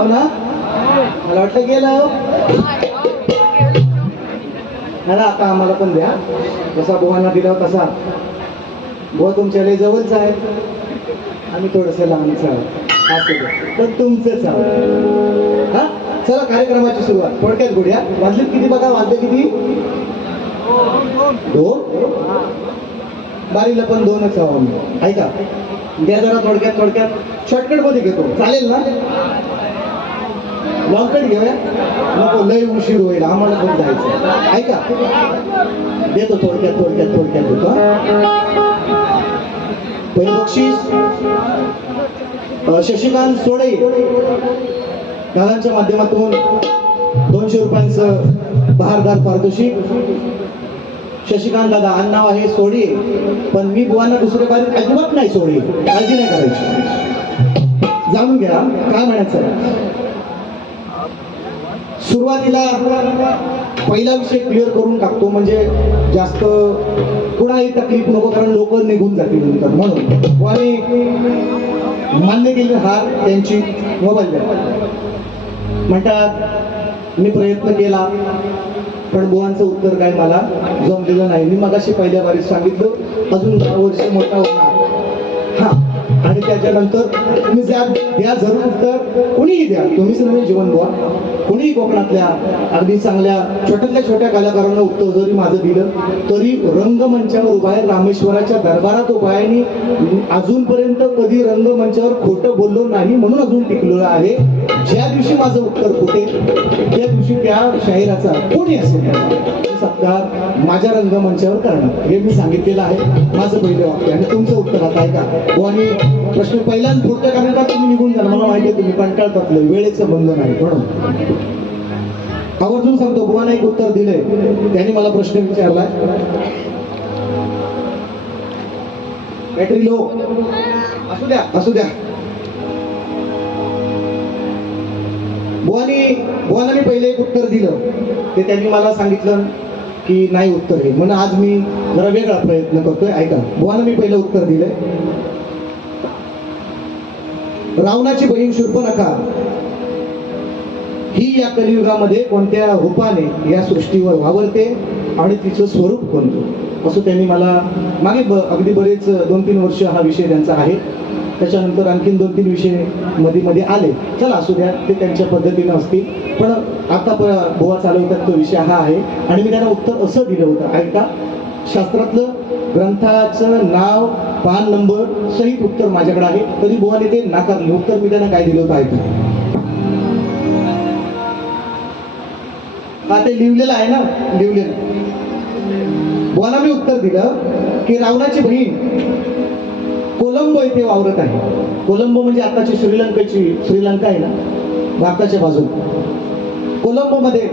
हो ना, मला वाटलं गेलं. ना आता आम्हाला पण द्या, जसा बुवांना दिला तसा. बुवा तुमच्या लय जवळच आहे, आम्ही थोडंसं लांबच आहे असं, पण तुमचंच आहे. हा चला कार्यक्रमाची सुरुवात थोडक्यात गुड्या. वाजलेत किती बघा, वाजले किती? 2. बारीला पण 2च हवं आम्ही. ऐका द्या जरा थोडक्यात शॉर्टकट मध्ये घेतो, चालेल ना? लॉंगकट घेऊया नको, लय उशीर होईल, आम्हाला पण जायचं. ऐका देतो थोडक्यात देतो. पहिलं बक्षीस शशिकांत सोडे दादांच्या माध्यमातून 200 रुपयांचं बहारदार पारितोषिक. शशिकांत दादा आडनाव आहे सोडे, पण मी बुवांना दुसऱ्या बारीत अजिबात नाही सोडे, काळजी नाही करायची. जाणून घ्या काय म्हणायचं. सुरुवातीला पहिला विषय क्लिअर करून टाकतो, म्हणजे जास्त कुणाही तकलीफ नको, कारण लोक निघून जातील नंतर. म्हणून बुवाने मान्य केली हार त्यांची. मोबाईल द्या म्हणतात मी प्रयत्न केला, पण बुवांचं उत्तर काय मला जमलेलं नाही. मी मगाशी पहिल्या बारीत सांगितलं अजून 10 वर्ष मोठा होणार. हा आणि त्याच्यानंतर तुम्ही द्या जरूर उत्तर, कुणीही द्या, तुम्हीच नव्हे जीवन बुवा, कुणीही कोकणातल्या अगदी चांगल्या छोट्या कलाकारांना उत्तर जरी माझं दिलं तरी रंगमंचावर उभा आहे, रामेश्वराच्या दरबारात उभा आहे आणि अजूनपर्यंत कधी रंगमंचावर खोटं बोललो नाही, म्हणून अजून टिकलेलं आहे. ज्या दिवशी माझं उत्तर फुटेल त्या दिवशी त्या शाहिराचा कोणी असेल सत्कार माझ्या रंगमंचावर करणार, हे मी सांगितलेलं आहे. माझं पहिलं वाक्य आणि तुमचं उत्तर आता ऐका. बुवानी प्रश्न पहिल्यांदा पुढच्या कारण का तुम्ही निघून जाणार, मला माहिती आहे तुम्ही कंटाळतात, वेळेचं बंधन आहे. म्हणून आवर्जून सांगतो, बुवाने एक उत्तर दिलंय, त्यांनी मला प्रश्न विचारलाय. बॅटरी लो असू द्या. बुवाने मी पहिले एक उत्तर दिलं, ते त्यांनी मला सांगितलं की नाही उत्तर हे, म्हणून आज मी जरा वेगळा प्रयत्न करतोय. ऐका, बुवाने मी पहिलं उत्तर दिलंय. रावणाची बहीण शूर्पणखा ही या कलियुगामध्ये कोणत्या रूपाने या सृष्टीवर वावरते आणि तिचं स्वरूप कोणतं, असं त्यांनी मला मागे अगदी बरेच 2-3 वर्ष हा विषय त्यांचा आहे. त्याच्यानंतर आणखीन 2-3 विषय मध्ये आले. चला असू द्या, ते त्यांच्या पद्धतीनं असतील, पण आता बुवा चालवतात तो विषय हा आहे. आणि मी त्यांना उत्तर असं दिलं होतं, ऐका, शास्त्रातलं ग्रंथाचं नाव, पान नंबर सहित उत्तर माझ्याकडे आहे. तरी बुवाने ते नाकारले. उत्तर मी त्यांना काय दिलं होतं ऐका. हा ते लिहिलेलं आहे ना, लिहिलेलं. बुवाला मी उत्तर दिलं की रावणाची बहीण कोलंबो येथे वावरत आहे. कोलंबो म्हणजे आताची श्रीलंका आहे ना, भारताच्या बाजूला. कोलंबो मध्ये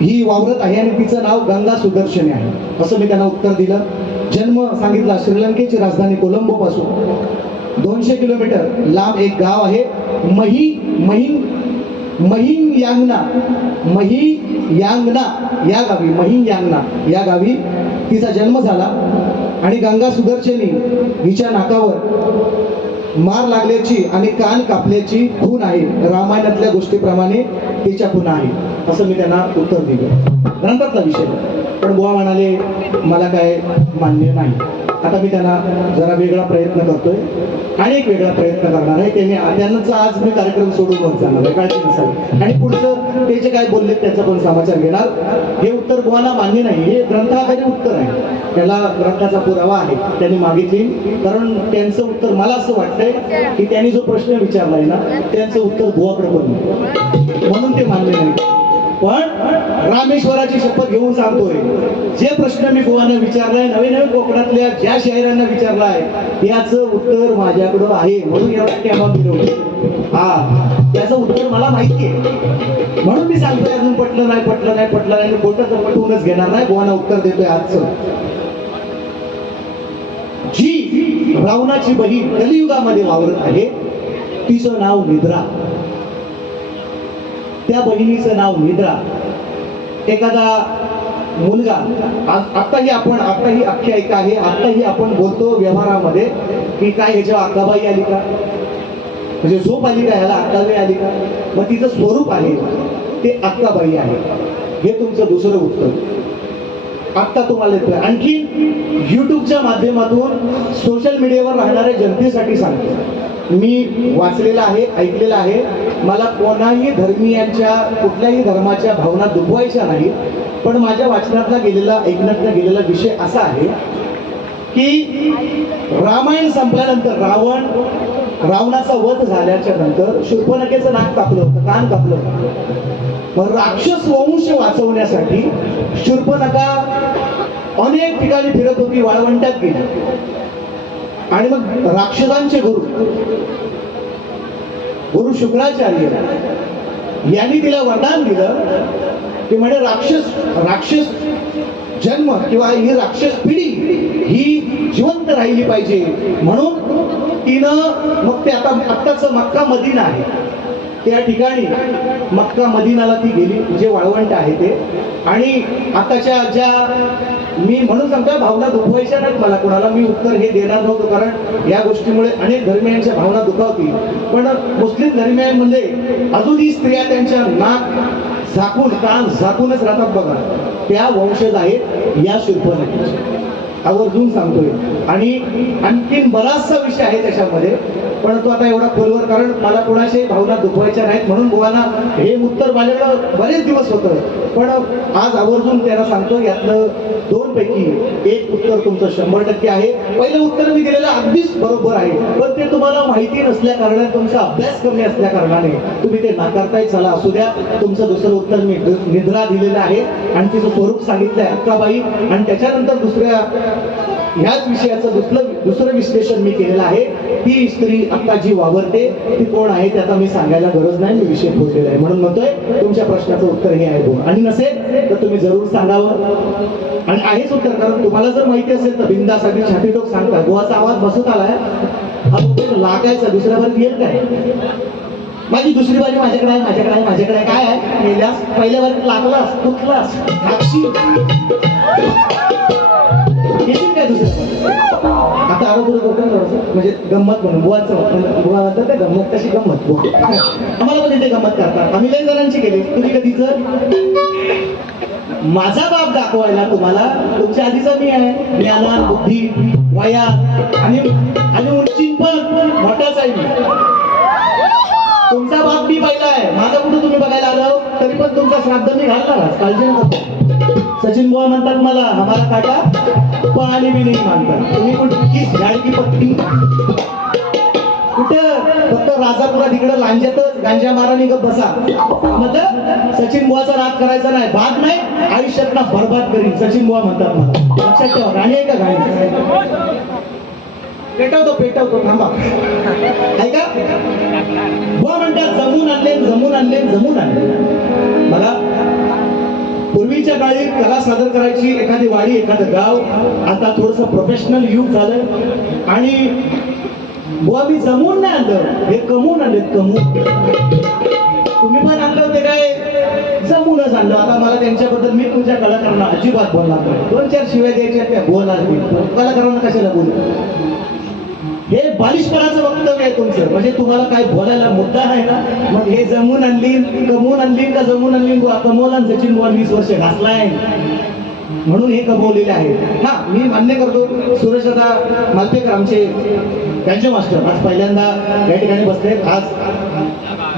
ही वावरत आहे आणि तिचं नाव गंगा सुदर्शनी आहे, असं मी त्यांना उत्तर दिलं. जन्म सांगितला श्रीलंकेची राजधानी कोलंबो पासून 200 किलोमीटर लांब एक गाव आहे महियांगना या गावी तिचा जन्म झाला. आणि गंगा सुदर्शनी हिच्या नाकावर मार लागल्याची आणि कान कापल्याची खून आहे, रामायणातल्या गोष्टीप्रमाणे तिच्या खून आहे, असं मी त्यांना उत्तर दिलं. नंतरचा विषय पण बुवा म्हणाले मला काय मान्य नाही. आता मी त्यांना जरा वेगळा प्रयत्न करतोय आणि एक वेगळा प्रयत्न करणार आहे. त्यांचा आज मी कार्यक्रम सोडून जाणार आहे, काळजी नसावी. आणि पुढचं ते जे काय बोलले त्याचा पण समाचार घेणार. हे उत्तर बुवाला मान्य नाही, हे ग्रंथाखाली उत्तर आहे, त्याला ग्रंथाचा पुरावा आहे, त्यांनी मागितली. कारण त्यांचं उत्तर मला असं वाटतंय की त्यांनी जो प्रश्न विचारलाय ना त्यांचं उत्तर बुवाकडे पण नाही, म्हणून ते मान्य नाही. पण रामेश्वराची शपथ घेऊन सांगतोय, जे प्रश्न मी बुवाने विचारलाय, नवे कोकणातल्या ज्या शाहिरांना विचारलाय याचं उत्तर माझ्याकडं आहे, म्हणून एवढा टेमा फिरवतो. हा त्याचं उत्तर मला माहिती आहे, म्हणून मी सांगतोय. अजून पटलं नाही खोटं पटवूनच घेणार नाही. बुवाना उत्तर देतोय आजचं. जी रावणाची बहीण कलियुगामध्ये वावरत आहे तिचं नाव निद्रा. त्या बहिणीचं नाव निद्रा. एखादा मुलगा आताही आख्यायिका आहे, आताही आपण बोलतो व्यवहारामध्ये की काय ह्याच्या अक्काबाई आली का, म्हणजे झोप आली का, ह्याला अक्काबाई आली का? मग तिचं स्वरूप आहे ते अक्काबाई आहे. हे तुमचं दुसरं उत्तर. आत्ता तुम्हाला येतोय. आणखी युट्यूबच्या माध्यमातून सोशल मीडियावर राहणाऱ्या जनतेसाठी सांगतो, मी वाचलेलं आहे, ऐकलेलं आहे. मला कोणाही धर्मीयांच्या कुठल्याही धर्माच्या भावना दुखवायच्या नाही, पण माझ्या वाचनातला गेलेला, ऐकण्यातला गेलेला विषय असा आहे की रामायण संपल्यानंतर रावणाचा वध झाल्याच्या नंतर शूर्पणखेचं नाक कापलं होतं, कान कापलं होतं. मग राक्षस वंश वाचवण्यासाठी शूर्पणखा अनेक ठिकाणी फिरत होती, वाळवंटात गेली. आणि मग राक्षसांचे गुरु शुक्राचार्य यांनी तिला वरदान दिलं की म्हणे राक्षस जन्म किंवा ही राक्षस पिढी ही जिवंत राहिली पाहिजे. म्हणून तिनं मग ते आत्ताच मक्का मदिना आहे त्या ठिकाणी मक्का मदिनाला ती गेली, जे वाळवंट आहे ते. आणि आताच्या ज्या मी म्हणून सांगतो, भावना दुखवायच्या नाहीत मला कोणाला, मी उत्तर हे देणार नव्हतो, कारण या गोष्टीमुळे अनेक धर्मियांच्या भावना दुखावतील. पण मुस्लिम धर्मियांमध्ये अजूनही स्त्रिया त्यांच्या नाक झाकून, कान झाकूनच राहतात बघा, त्या वंशज आहेत या शूर्पणखेचे. आवर्जून सांगतोय. आणि आणखीन बराचसा विषय आहे त्याच्यामध्ये, पण तो आता एवढा खोलवर, कारण मला कोणाशी भावना दुखवायच्या नाहीत म्हणून बुवांना हे उत्तर माझ्याकडं बरेच दिवस होतं, पण आज आवर्जून त्यांना सांगतो. यातलं 2 पैकी 1 उत्तर तुमचं 100% आहे. पहिलं उत्तर मी दिलेलं अगदीच बरोबर आहे, पण ते तुम्हाला माहिती नसल्या कारणाने, तुमचा अभ्यास कमी असल्या कारणाने तुम्ही ते नाकारताय. चला असू द्या. तुमचं दुसरं उत्तर मी निद्रा दिलेलं आहे आणि तिचं स्वरूप सांगितलंय अक्काबाई. आणि त्याच्यानंतर दुसऱ्या ह्याच विषयाचं दुसरं विश्लेषण मी केलेलं आहे. ती स्त्री आता जी वावरते ती कोण आहे ते आता मी सांगायला गरज नाही, मी विषय बोललेला आहे. म्हणून म्हणतोय तुमच्या प्रश्नाचं उत्तर हे आहे बुवा. आणि नसेल तर तुम्ही जरूर सांगावं. आणि आहेच उत्तर, कारण तुम्हाला जर माहिती असेल तर बिंदास अगदी छातीटोक सांगता. बुवाचा आवाज बसत आलाय, हा लागायचा, दुसऱ्या बारीत येईल काय? माझी दुसरी बारी माझ्याकडे आहे काय आहे? मेल्यास पहिल्या बारीत लागलास, तुटलास, येतील काय दुसऱ्या? आता आरोग्य करतो म्हणजे गंमत म्हणून बुवाचं बुवा म्हणतात त्या गंमत, तशी गंमत आम्हाला पण इथे गंमत करतात. आम्ही लई जणांची केली. तुम्ही कधीच माझा बाप दाखवायला तुम्हाला तुमच्या आधीचा मी आहे. ज्ञानात, बुद्धी, वयात आणि उंचीन पण मोठाच आहे मी. तुमचा बाप मी पहिला आहे, माझा कुठं तुम्ही बघायला आलो तरी पण तुमचा श्राद्ध मी घालणारच, काळजी नको. सचिन बुवा म्हणतात मला, हमारा काटा पाणी बी नाही मानतात. तुम्ही कुठे झाडकी पट्टी कुठं फक्त राजापुरा तिकडं लांज्यातच गांजा मारा निघत बसा. मतलब सचिन बुवाचा राग करायचा नाही, भाग नाही आयुष्यातला बरबाद करीन. सचिन बुवा म्हणतात मला, लक्षात ठेवा. गाणी आहे का? गाणी पेटवतो थांबा, ऐका. बुवा म्हणतात जमून आणले. मला पूर्वीच्या काळी कला सादर करायची एखादी वाडी, एखादं गाव. आता थोडस प्रोफेशनल युग झालं आणि बुवा मी जमून नाही आणलं, हे कमवून आणले. तुम्ही पण आणलं होते काय? जमूनच आणलं. आता मला त्यांच्याबद्दल, मी तुमच्या कलाकारांना अजिबात बोलणार नाही. 2-4 शिव्या द्यायच्या त्या बोलणार नाही. कलाकारांना कशाला बोलू? हे बालिशपणाचं वक्तव्य आहे तुमचं. म्हणजे तुम्हाला काय बोलायला मुद्दा आहे ना? मग हे जमून आणली, कमवून आणली का जमून आणली? कमवला सचिन बुवा 20 वर्ष घासलाय म्हणून हे कमवलेले आहे. हा, मी मान्य करतो. सुरेश दादा मालपेकर आमचे त्यांचे मास्टर आज पहिल्यांदा या ठिकाणी बसले. आज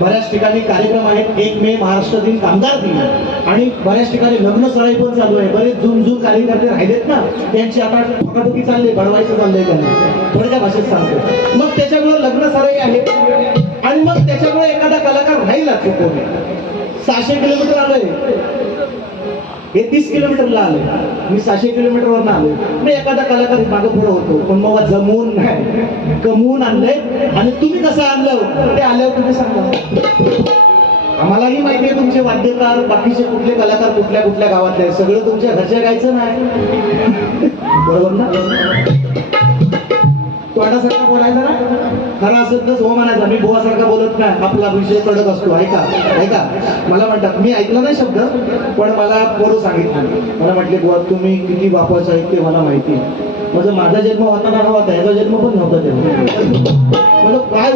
बऱ्याच ठिकाणी कार्यक्रम आहेत. 1 मे महाराष्ट्र दिन, कामगार दिन, आणि बऱ्याच ठिकाणी लग्न सराई पण चालू आहे. बरेच जुन कार्यकर्ते राहिलेत ना, त्यांची आता ठोकाठोकी चालली, बडवायचं चाललंय त्यांना, थोड्या भाषेत सांगतो. मग त्याच्यामुळे लग्न सराई आहे आणि मग त्याच्यामुळे एखादा कलाकार राहिला चुकून. 600 किलोमीटर आलोय, हे 30 किलोमीटरला आले, मी 600 किलोमीटरवर आलो. मी एखादा कलाकार मागं पुढे होतो, पण मग जमवून नाही, कमवून आणलंय. आणि तुम्ही कसं आणलं ते आल्यावर तुम्ही सांगा. आम्हालाही माहिती आहे तुमचे वाद्यकार, बाकीचे कुठले कलाकार कुठल्या गावातले, सगळं तुमच्या घरच्या गायचं नाही, बरोबर ना? तोंडासारखा बोलायचा ना, खरा असेल तर हो म्हणायचा. मी बुवासारखा बोलत नाही, आपला विषय कडक असतो. ऐका मला म्हणतात, मी ऐकलं नाही शब्द, पण मला पोरं सांगितलं. मला म्हटले बुवा तुम्ही किती बापाचं आहे ते मला माहिती. म्हणजे माझा जन्म होता ना नव्हता, याचा जन्म पण नव्हता जन्म. म्हणजे काय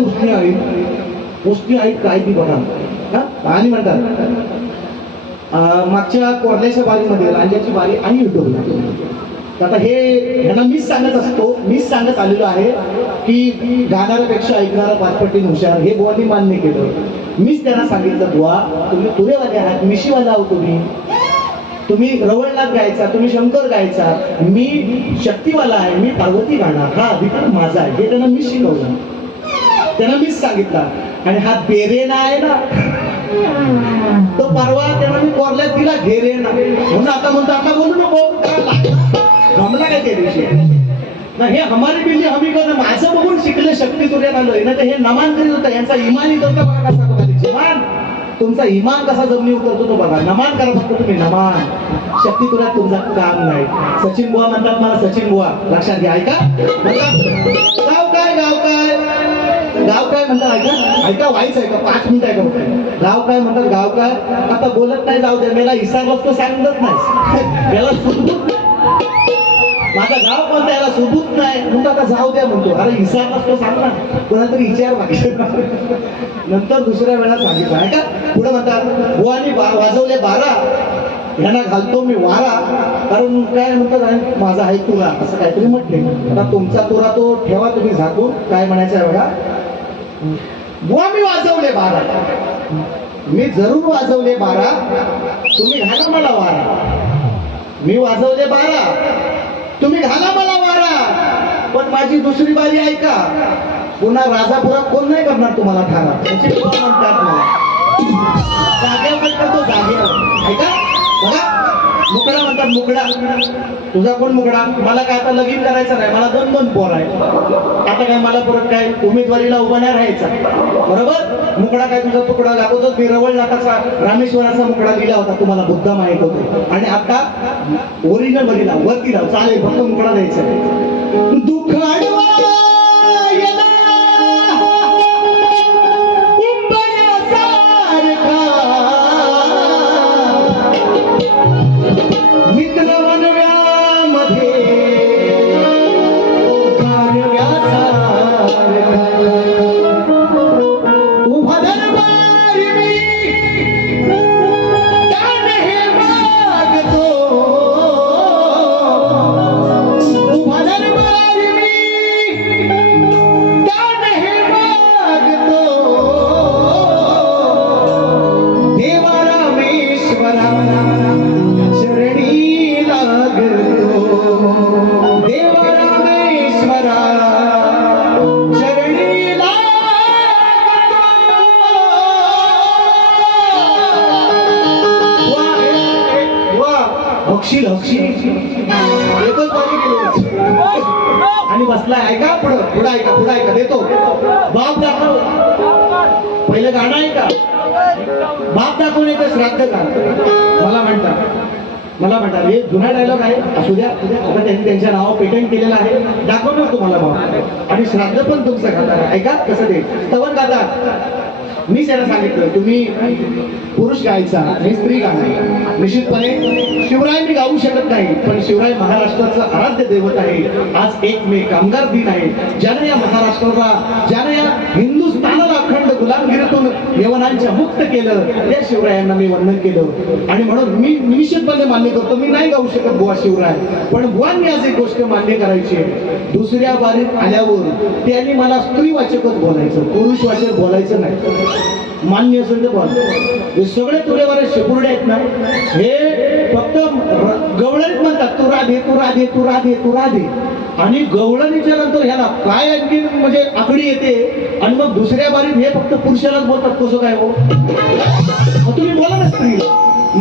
उष्टी आई काय ती बघा. आणि म्हणतात मागच्या कोरल्याच्या बारीमध्ये लांजाची बारी आणि युट्यूबला. आता हे ह्यांना मीच सांगत असतो, मीच सांगत आलेलो आहे की गाणाऱ्यापेक्षा ऐकणारा पाचपट्टीने हुशार. हे बुवांनी मान्य केलं. मीच त्यांना सांगितलं, बुवा तुम्ही तुरेवाले आहात, मिशीवाला आहो तुम्ही रवळनाथ गायचा, तुम्ही शंकर गायचा, मी शक्तीवाला आहे, मी पार्वती गाणार, हा अधिकार माझा आहे. हे त्यांना मीच शिकवलं, त्यांना मीच सांगितलं. आणि हा बेरेना आहे ना, तो परवा तेव्हा मी कोरल्यात तिला घेरेना म्हणून आता म्हणतो आता बोलू नको, जमला काय त्या दिवशी ना. हे हमारी बिल्ली हमी करणं माझं बघून शिकले शक्ती तुर्यात आलोय ना. तर हे नमान करीत होतं, यांचा इमानी करता बघा कसा बघा. इमान तुमचा इमान कसा जमिनी उतरतो तो बघा. नमान करा फक्त तुम्ही, नमान. शक्ती तुर्यात तुमचं काम नाही. सचिन बुवा म्हणतात मला, सचिन बुवा लक्षात घ्या. ऐका गाव काय गाव काय गाव काय म्हणतात, ऐका ऐका व्हायचं ऐका, 5 मिनिटं ऐका म्हणतात. गाव काय म्हणतात, गाव काय आता बोलत नाही, जाऊ दे. मला इसार तो सांगत नाही, याला सुबूत माझा गाव कोणता, याला सुबूत नाही म्हणतो. आता जाऊ द्या म्हणतो. अरे इसार नसतो सांग ना, कोणातरी विचार वागतो. नंतर दुसऱ्या वेळा सांगितलं ऐका. पुढे म्हणतात बुवानी वाजवले 12, यांना घालतो मी वारा. कारण काय म्हणतात माझा आहे तुरा, असं काहीतरी म्हटले. आता तुमचा तुरा तो ठेवा तुम्ही झाकून. काय म्हणायचं आहे बघा, बुवा मी वाजवले 12, मी जरूर वाजवले 12, तुम्ही घाला मला वारा. मी वाजवले 12, तुम्ही घाला मला वारा. पण माझी दुसरी बारी ऐका, पुन्हा राजापुरा कोण नाही करणार तुम्हाला ठारा. त्याची म्हणतात मला जाग्यावर करतो, जागेवर. ऐका बघा, मुकडा म्हणतात मुकडा. तुझा कोण मुकडा? मला काय आता लगीन करायचं नाही, मला 2 पोर आहे. आता काय मला परत काय उमेदवारीला उभा नाही राहायचा, बरोबर. मुकडा काय तुझा तुकडा दाखवतोच. मी रवळनाथाचा रामेश्वराचा मुकडा दिला होता, तुम्हाला मुद्दा माहित होतो. आणि आता ओरिजिनल वरीला वरती राहू चालेल, फक्त मुकडा द्यायचा. दुखाडवा आणि बसलाय. ऐका पुढं पुढं ऐका, पुढं ऐका, देतो. बाप दाखव, पहिलं गाणं ऐका. बाप दाखवण्याचं श्राद्ध का मला म्हणतात हे जुना डायलॉग आहे, असू द्या. आता त्यांनी त्यांच्या नावावर पेटंट केलेलं आहे, दाखवणार तुम्हाला बाप. आणि श्राद्ध पण तुमचं घालणार. ऐका कसं ते स्तवन गातात. मी त्याला सांगितलं तुम्ही पुरुष गायचा आणि स्त्री गाणार. निश्चितपणे शिवराय मी गाऊ शकत नाही, पण शिवराय महाराष्ट्राचं आराध्य दैवत आहे. आज 1 मे कामगार दिन आहे, ज्यानं या महाराष्ट्राला, ज्यानं या हिंदुस्थानाला अखंड गुलामगिरीतून यवनांच्या मुक्त केलं, त्या शिवरायांना मी वंदन केलं. आणि म्हणून मी निश्चितपणे मान्य करतो, मी नाही गाऊ शकत बुवा शिवराय, पण बुवांनी आज एक गोष्ट मान्य करायची आहे. दुसऱ्या बारीत आल्यावर त्यांनी मला स्त्रीवाचकच बोलायचं, पुरुषवाचक बोलायचं नाही. मान्य असेल तर बोल. हे सगळे तुरेवारे शेपुर्डे आहेत ना, हे फक्त गवळणीत म्हणतात तू राधे तू राधे तू राधे तू राधे. आणि गवळणीच्या नंतर ह्याला काय आणखी म्हणजे आकडी येते. आणि मग दुसऱ्या बारीत हे फक्त पुरुषालाच बोलतात. कसं काय हो, तुम्ही बोला ना स्त्री.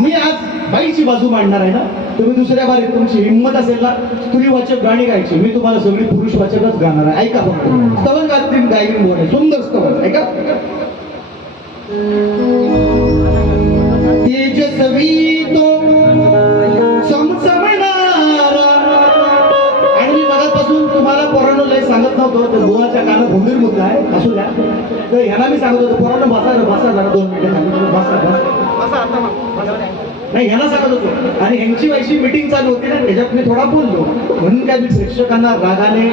मी आज बाईची बाजू मांडणार आहे ना, तुम्ही दुसऱ्या बारीत तुमची हिंमत असेल ना स्त्रीवाचक गाणी गायची, मी तुम्हाला सगळी पुरुषवाचकच गाणार आहे. ऐका फक्त स्तवन गातील गायन बोल, सुंदर स्तवन ऐका. तेजस्वी तो समसमणारा. आणि मी मगापासून तुम्हाला पोरांनो लय सांगत नव्हतो, तो बुवाच्या कानात भुंगीर मुद्दा आहे, असू द्या. तर ह्याला मी सांगत होतो पोरांनो बसा बसा जरा 2 मिनिटं बसा बसा. नाही ह्याला सांगत होतो. आणि ह्यांची व्हायची मीटिंग चालू होती ना, त्याच्यात मी थोडा बोललो. म्हणून काय मी प्रेक्षकांना रागाने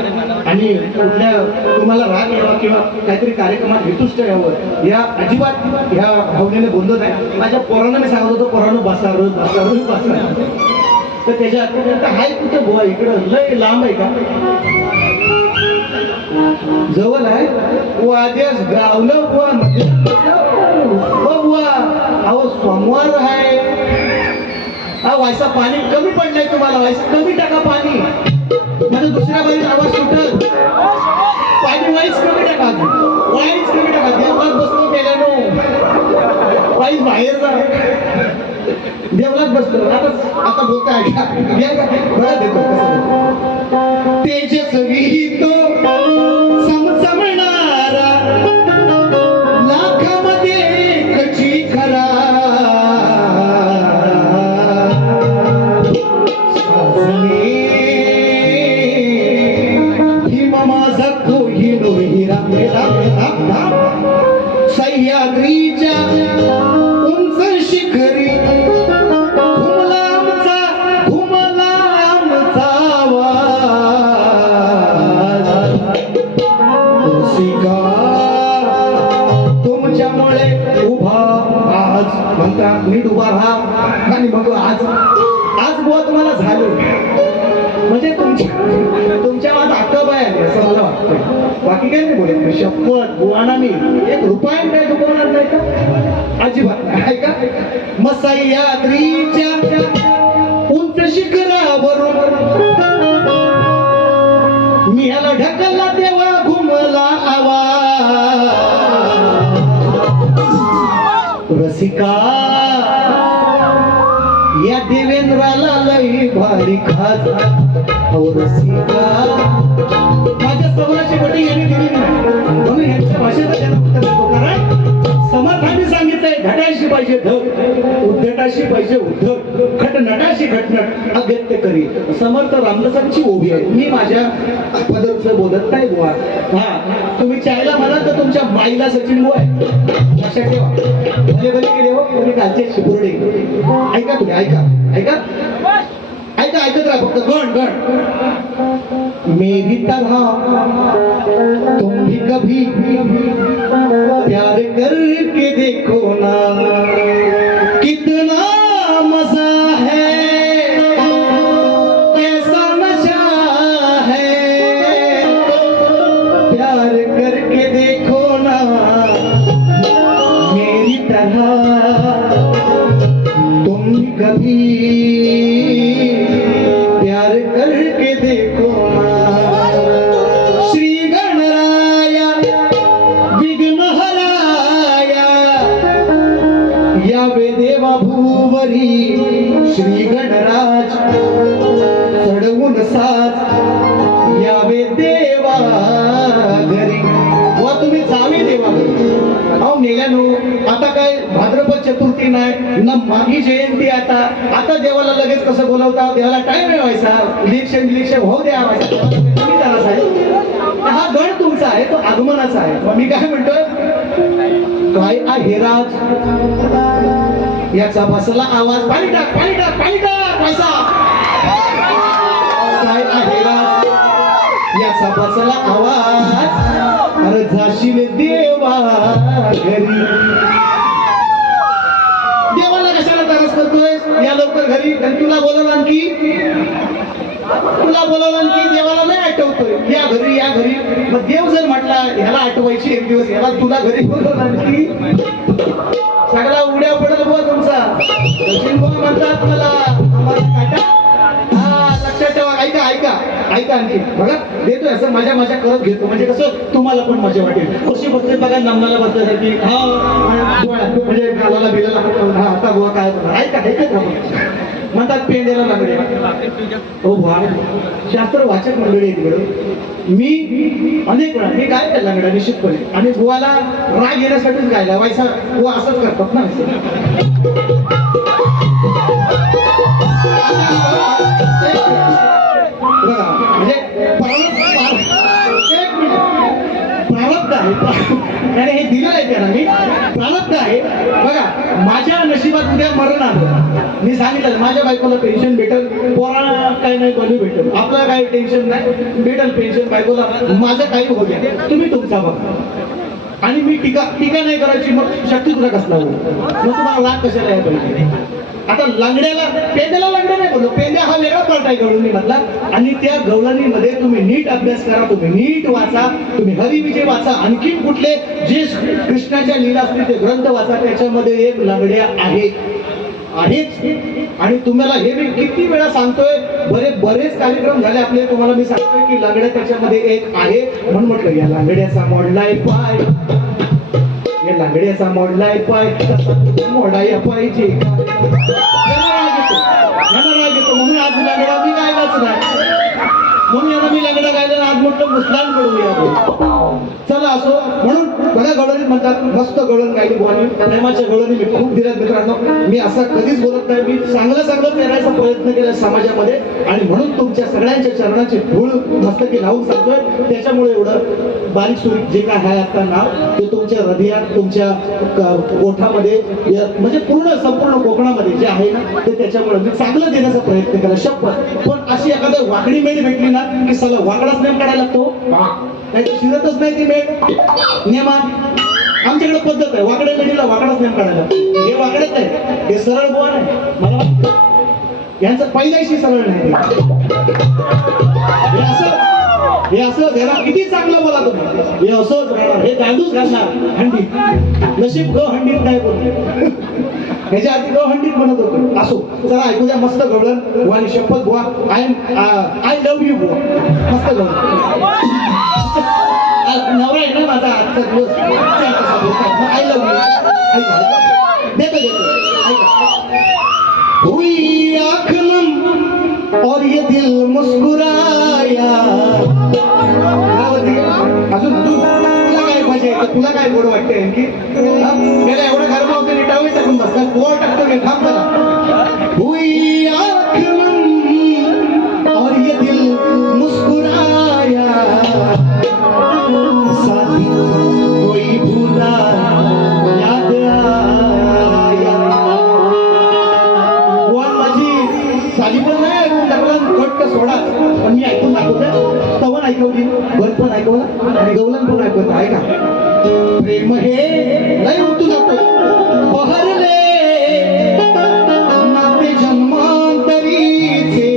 आणि कुठल्या तुम्हाला राग यावा किंवा काहीतरी कार्यक्रमात हेतुष्ट यावं या अजिबात ह्या भावनेने बोललो नाही. माझ्या पोरांना मी सांगत होतो, पोरांनो बसा रोज बसा रोज बसा. तर त्याच्यात हाय कुठं बुवा इकडं लय लांब आहे का? जवळ आहे वाद्यास गावलं बुवा. अहो सोमवार आहे. व्हायचा पाणी कमी पडलंय तुम्हाला, व्हायचं कमी टाका पाणी. म्हणजे दुसऱ्या बाजूला आवाज सुटल. पाणी वाईस कमी टाका, वाईस कमी टाका. देवळात बसतो गेल्यानो वाईस बाहेर जा. देवळात बसतो आता बोलताय का देतो तेजस्वी तो समजणारा लाखामध्ये कची खरा भीम माझा कोहिनो हिरा सह्याद्रीच्या उंच शिखरी नीट उभा राहा. आणि मग आज बुवा तुम्हाला झालं म्हणजे तुमच्या आज आटप आहे असं मला वाटतं. बाकी काय नाही बोलत. शपथ बुवाना मी एक रुपया काय दुखवणार नाही का? अजिबात आहे का? मग सह्याद्रीच्या उंच शिखरावरून मी ह्याला ढकलला तेव्हा घुमला आवाज. रसिका या देवेंद्राला लई भारी खात. रसिका माझ्या समोरची बटी यांनी दिली नाही म्हणून यांच्या भाषेत त्यांना उत्तर देतो. कारण समर्थांनी सांगितलंय घटाशी पाहिजे धड, उद्धटाशी पाहिजे उद्धट, खटनटाशी खटनट अगत्य करी. समर्थ रामदासांची ओवी आहे. मी माझ्या पदरचं बोलत नाही बुवा. हा तुम्ही चायला म्हणा तर तुमच्या माईला सचिन बुवा आहे लक्षात ठेवा. भले भले केले हो तुम्ही कालचे शिपुर्डे. ऐका तुम्ही ऐका ऐका ऐका ऐकत राहा फक्त. गण गण मेरी तरह तुम भी कभी प्यार करके देखो ना कितना मजा है, कैसा नशा है. प्यार करके देखो ना मेरी तरह तुम भी कभी प्यार करके देखो ना. श्री गणराया विघ्नहराया यावे देवा भूवरी. श्री गणराज चढवून साथ यावे देवा घरी. व तुम्ही जावे देवा घरी. अहो नेल्यानो आता काय भाद्रपद चतुर्थी नाही ना माघी जयंती. आता देवाला लगेच कसं बोलवता? देवाला टाइम मिळवायचा. इलेक्शन होऊ द्या. हा गण तुमचा आहे तो आगमनाचा आहे. मग मी काय म्हणतोय काय आहे राज याचा बसला आवाज. पाणी टाक पाणी टाक पाणी टाक पैसा. काय आहे राज याचा बसला आवाज. अरे जाशील देवा घरी. देवाला कशाला त्रास करतोय? या लवकर घरी. तुला बोलवलं आणखी देवाला नाही आठवतोय. या घरी या घरी. मग देव जर म्हटला ह्याला आठवायची एक दिवस, ह्याला तुला घरी बोलवलं आणखी सगळा उड्या पडल बुवा तुमचा. म्हणतात मला काटा. हा लक्षात ठेवा. ऐका ऐका ऐका आणखी बघा देतोय असं माझ्या करत घेतो. म्हणजे कसं तुम्हाला पण मजा वाटेल. कशी बघते बघा नम्माला बसल्यासारखी. हा म्हणजे गालाला बिलाला हा आता बुवा काय ऐका ऐकत म्हणतात पेंड्याला लागले. हो शास्त्र वाचक मंडळी आहे तिकडे. मी अनेक वेळा मी काय केला लागला निश्चितपणे. आणि बुवाला राग येण्यासाठीच गायला व्हायचा. बुवा असंच करतात ना. म्हणजे प्रारब्ध आहे. आणि हे दिलं आहे त्यांना मी. प्रारब्ध आहे बघा. माझ्या नशिबात उद्या मरण आलं. मी सांगितलं माझ्या बायकोला पेन्शन भेटेल, पोराला काय नाही कमी भेटेल, आपलं काही टेन्शन नाही, भेटेल पेन्शन बायकोला, माझं काही होऊ द्या, तुम्ही तुमचा बघा. आणि मी टीका नाही करायची, मग शक्ती तुला कसला हो, मग तुम्हाला राग कशाला यायला पाहिजे. आता लांगड्याला पेंद्याला लांगड्या नाही बोललो, पेंद्या हा वेगळा पार्ट आहे गवळणी मधला. आणि त्या गवळणीमध्ये तुम्ही नीट अभ्यास करा, तुम्ही नीट वाचा, तुम्ही हरिविजय वाचा, आणखीन कुठले जे कृष्णाच्या लीला असतील ते ग्रंथ वाचा, त्याच्यामध्ये एक लांगड्या आहेच. आणि तुम्हाला हे मी किती वेळा सांगतोय, बरेच कार्यक्रम झाले आपले, तुम्हाला मी सांगतोय की लांगड्या त्याच्यामध्ये एक आहे. म्हणून म्हटलं या लांगड्याचा मोडलाय पाय, या लांगड्याचा मोडलाय पाय, मोडाया पाहिजे. राग येतो म्हणून आज लांगडा मी गायलाच नाही, म्हणून याला मी लांगडा गायला आज म्हटलं मुस्लान करूया. चला असो. म्हणून बघा गवळणी म्हणतात, मस्त गवळण गायली बुवानी, प्रेमाच्या गवळणी मी खूप दिल्यात मित्रांनो. मी असं कधीच बोलत नाही, मी चांगलं पेरायचा प्रयत्न केला समाजामध्ये. आणि म्हणून तुमच्या सगळ्यांच्या चरणाचे धूळ मस्तकी लावून सांगतोय. त्याच्यामुळे एवढं बारीक सुरीक जे काय आहे आता नाव, ते तुमच्या हृदयात, तुमच्या ओठामध्ये, म्हणजे संपूर्ण कोकणामध्ये जे आहे ना, ते त्याच्यामुळे मी चांगलं देण्याचा प्रयत्न केला, शपथ. पण अशी एखादी वाकडी मेढ भेटली ना की सगळं वाकडाच नेम काढायला लागतो, नाही तर शिरतच नाही ती मेढ नियमात. आमच्याकडे पद्धत आहे, वाकड्या मेढीला वाकडाच नेम काढायला. हे वाकडेच आहे, हे सरळ बुवा नाही, मला यांचं पहिल्याशी सरळ नाही. हे असं घरात किती चांगलं बोला तुम्ही, हे असंच राहणार, हे गांडूच घालणार हंडीत, नशीब ग हंडीत नाही बोलले, ह्याच्या आधी ग हंडीत म्हणत होतो. असो, चला ऐकू द्या मस्त गवळण. बुवा शपथ बुवा, आय लव्ह यू बुवा, मस्त गवळण. नवरा आहे ना माझा आजचा दिवस, आय लव्ह यू देतो हुई आँख नम और ये दिल मुस्कुराया. अजून तुला काय मजा येते, तुला काय गोड वाटते की गेल्या एवढा गरबा होते रिटावी टाकून बसला, गोड टाकतो गे थांब चला. हुई आँख नम और ये दिल मुस्कुराया, साथी कोई भूला याद आया. वन माझी साली पण नाही ऐकून टाकला, घट्ट सोडा, पण मी ऐकून दाखवतो. स्तवन ऐकवली, भर पण ऐकवलं आणि गवलन पण ऐकवत. ऐका, प्रेम हे लय उतू जातो, बहरले नाते जन्मांतरीचे,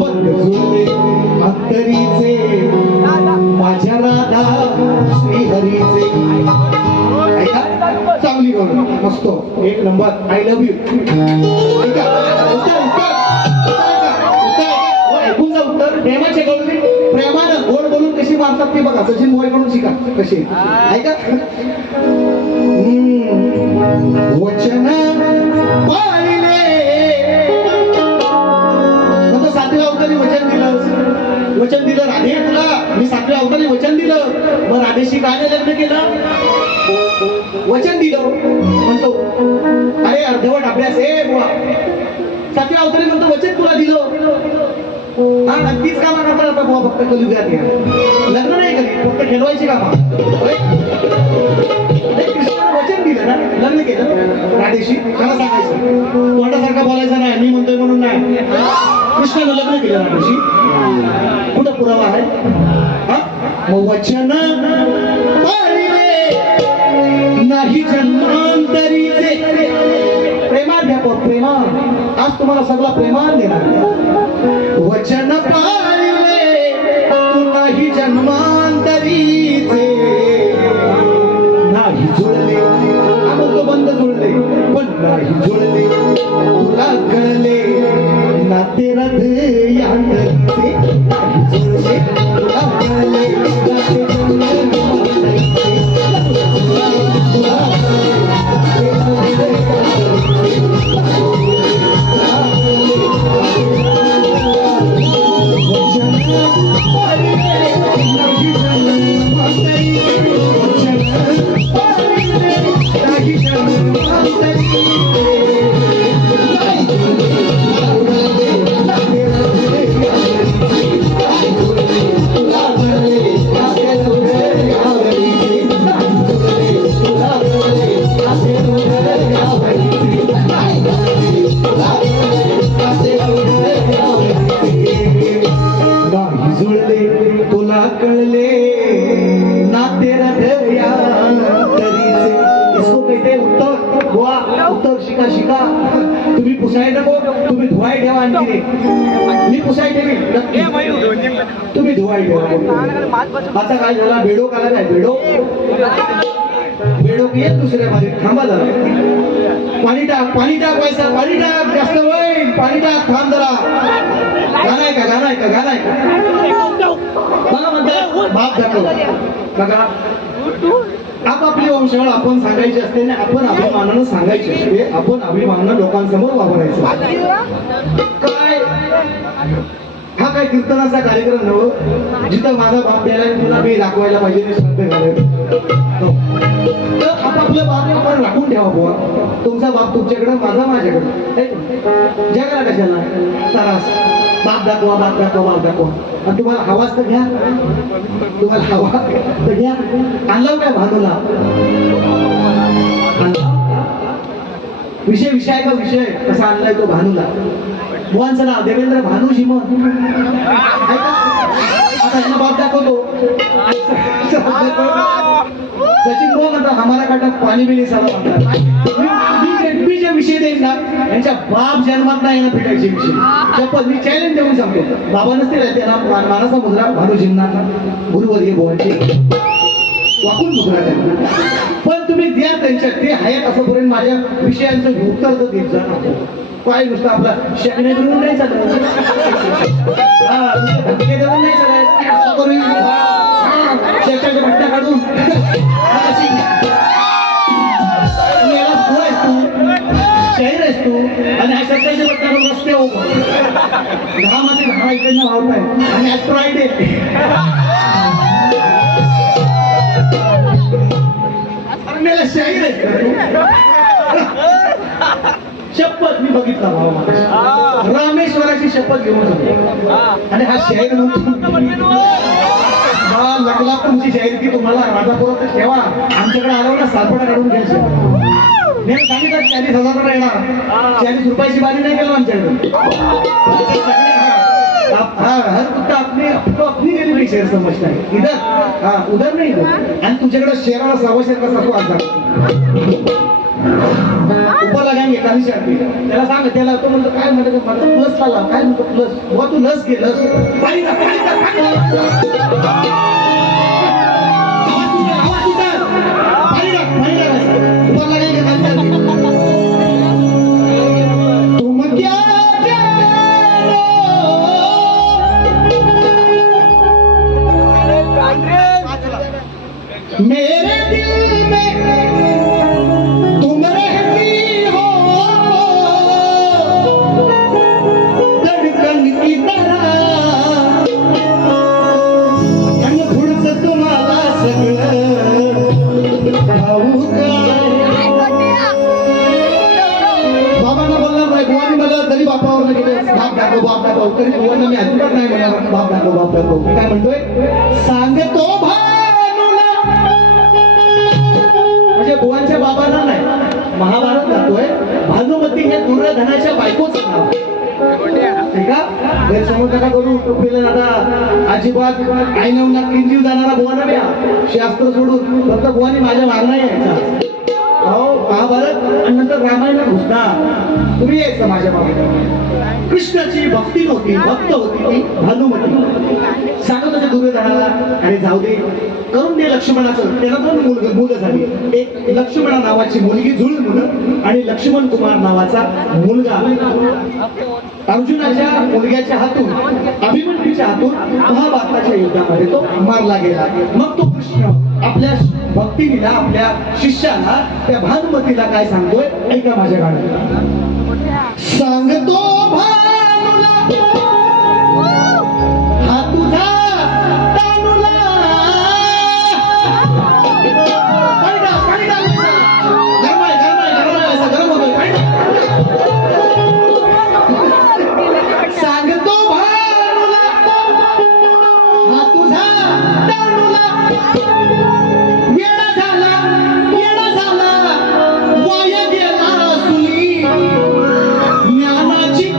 बंद जुळले अंतरीचे, माझ्या राधा श्रीहरीचे. ऐका, चांगली गवळण, मस्त, एक नंबर. I love you. ऐकून जा उत्तर. प्रेमाचे गवळणी प्रेमानं गोड बोलून कशी मारतात ते बघा, सचिन मोबाईलकडून शिका कशी. ऐका, वचन पाळले, मग 7व्या अवतारी वचन दिलं राधे तुला, मी 7व्या अवतारी वचन दिलं, मग राधेशी काय लग्न केलं, वचन दिलं म्हणतो. अरे अर्धवट अभ्यास आहे बुवा. 7व्या अवतारी म्हणतो वचन तुला दिलं, हा नक्कीच कामा करता आता बुवा, फक्त कलयुगात लग्न नाही करीत, फक्त खेळवायची कामा. कृष्णाने वचन दिलं ना, लग्न केलं राधेशी. मला सांगायचं तोंडासारखा बोलायचं नाही, मी म्हणतोय म्हणून नाही. कृष्णानं लग्न केलं राधेशी, कुठं पुरावा आहे. मग वचन पाळले नाही जन्मांतरीचे. प्रेमात घ्या, प्रेमा आज तुम्हाला सगळा प्रेमान देणार. वचन पाळले तू नाही जन्मांतरीचे, नाही जुळले, आपण तो बंद जुळले पण नाही जुळले, तुला कळले नाते हृदयांतरीचे, नाही जुळले, तुला कळले नाते शिका शिका. तुम्ही पुसाय नको, तुम्ही धुवाय ठेवा. आणखी रे मी पुसाय ठेवी, तुम्ही धुवाय ठेवा. आता काय झाला, बेडोक आला काय? बेडोक बेडोक येत दुसऱ्या मध्ये. थांबा जरा, पाणी टाक, पाणी टाक, पैसा पाणी टाक, जास्त होईल, पाणी टाक, थांब जरा. गाणं आहे का, गाणं आहे का, गाणं आहे का? बघा म्हणतात बाप दाखव. बघा आपापली वंशावळ आपण सांगायची असते ना, आपण अभिमानानं सांगायची असते, आपण अभिमानानं लोकांसमोर वापरायचं. काय हा काय कीर्तनाचा कार्यक्रम नव्ह, जिथं माझा बाप द्यायला तुला मी दाखवायला पाहिजे, श्रद्धा घालायला. तर आपापलं बाप आपण राखून ठेवा बुवा. तुमचा बाप तुमच्याकडे, माझा माझ्याकडे. जगाला कशाला त्रास? बाप दाखवा, बाप दाखवा, बाप दाखवा. आणि तुम्हाला हवाच तर घ्या, तुम्हाला हवा तर घ्या. आणलं काय भानूला? विषय विषय का विषय कसा आणलाय तो भानूला? बुवांचं नाव देवेंद्र भानूजी. मग आता यांना बाप दाखवतो. सचिन भाऊ म्हणतात हमारा काटा पाणी बिनी सभा म्हणतात. मी जे विषय देईन ना, यांच्या बाप जन्मात नाही येणं भेटायचे विषय. शपथ मी चॅलेंज देऊन सांगतो. बाबा नसतील त्यांना मानाचा मुद्रा भानूजींना, गुरुवर्य बुवांची वाकून मुद्रा त्यांना. पण तुम्ही द्या त्यांच्या, ते आहेत असं पर्यंत माझ्या विषयांचं उत्तर तर देत जा. काय नुसतं आपला शकणे धरून नाही चालत, धक्के धरून नाही चालत. शेताच्या भट्ट्या काढून शहर आहेस तू, आणि हा शेताच्या भट्ट्या काढून रस्ते हो घामाचे घामा इकडनं वाहताय आणि आज फ्रायडे. अरे मेला शाहीर आहेस का तू? शपथ मी बघितला भावा माझा, रामेश्वराची शपथ घेऊन जातो. आणि हा शाहीर लागला तुमची जाहिराती तुम्हाला राजापुरात ठेवा, आमच्याकडे आलो ना सालपटा काढून घ्यायचं. నేను सांगितलं 40,000 येणार, 40 रुपयाची बारी नाही केलं आमच्याकडे. हर कुत्ता अपनी गेली नाही शेअर समजता है इधर. हाँ उधर नहीं इधर. आणि तुझ्याकडे शेअराला 100 का सासू आज ऊपर लगाएंगे काली शादी. त्याला सांग, त्याला तो म्हणतो काय म्हणतो, मला प्लस आला काय म्हणतो प्लस. बुवा तू लस घे, लस पाणी टाक, पाणी टाक, पाणी टाक. मेरे दिल में तुम रहती हो धड़कन की तरह, आणि पुढचं तुम्हाला सगळं ठाऊक आहे. बाबांना बोलणार नाही, बुवानी मला तरी बापावर नाही गेले, बाप दाखव बाप दाखव. तरी बुवांना मी अजिबात नाही म्हणणार बाप दाखव बाप दाखव. मी काय म्हणतोय, सांगतो म्हणजे बुवांच्या बाबांना नाही, महाभारत गातोय. भानुमती हे दुर्योधनाच्या बायकोच नाव. ठीक आहे, गैरसमज नका करू. टोपीला आता अजिबात आईनवना किंजीव जाणारा बुवाना द्या, शास्त्र सोडून. फक्त बुवानी माझ्या मागणं यायचा. हो महाभारत आणि नंतर रामायणात घुसणार. तुम्ही यायचं माझ्या मागे. कृष्णाची भक्ती होती, भक्त होती ती भानुमती. सांगत होते दुर्योधनाला, अरे जाऊ दे, करून दे लक्ष्मणाचं. त्याला 2 मुलं झाली. एक लक्ष्मणा नावाची मुलगी जुळ मुलं, आणि लक्ष्मण कुमार नावाचा मुलगा. अर्जुनाच्या मुलग्याच्या हातून, अभिमन्यूच्या हातून महाभारताच्या युद्धामध्ये तो मारला गेला. मग तो कृष्ण आपल्या भक्तीला, आपल्या शिष्याला, त्या भानुमतीला काय सांगतोय, ऐका माझ्या गाण्यात. सांगतो भानुला हा तुझा तानुला, सांगतो भानुला हा तुझा तानुला, वेळा झाला वाया गेला सुली ज्ञानाची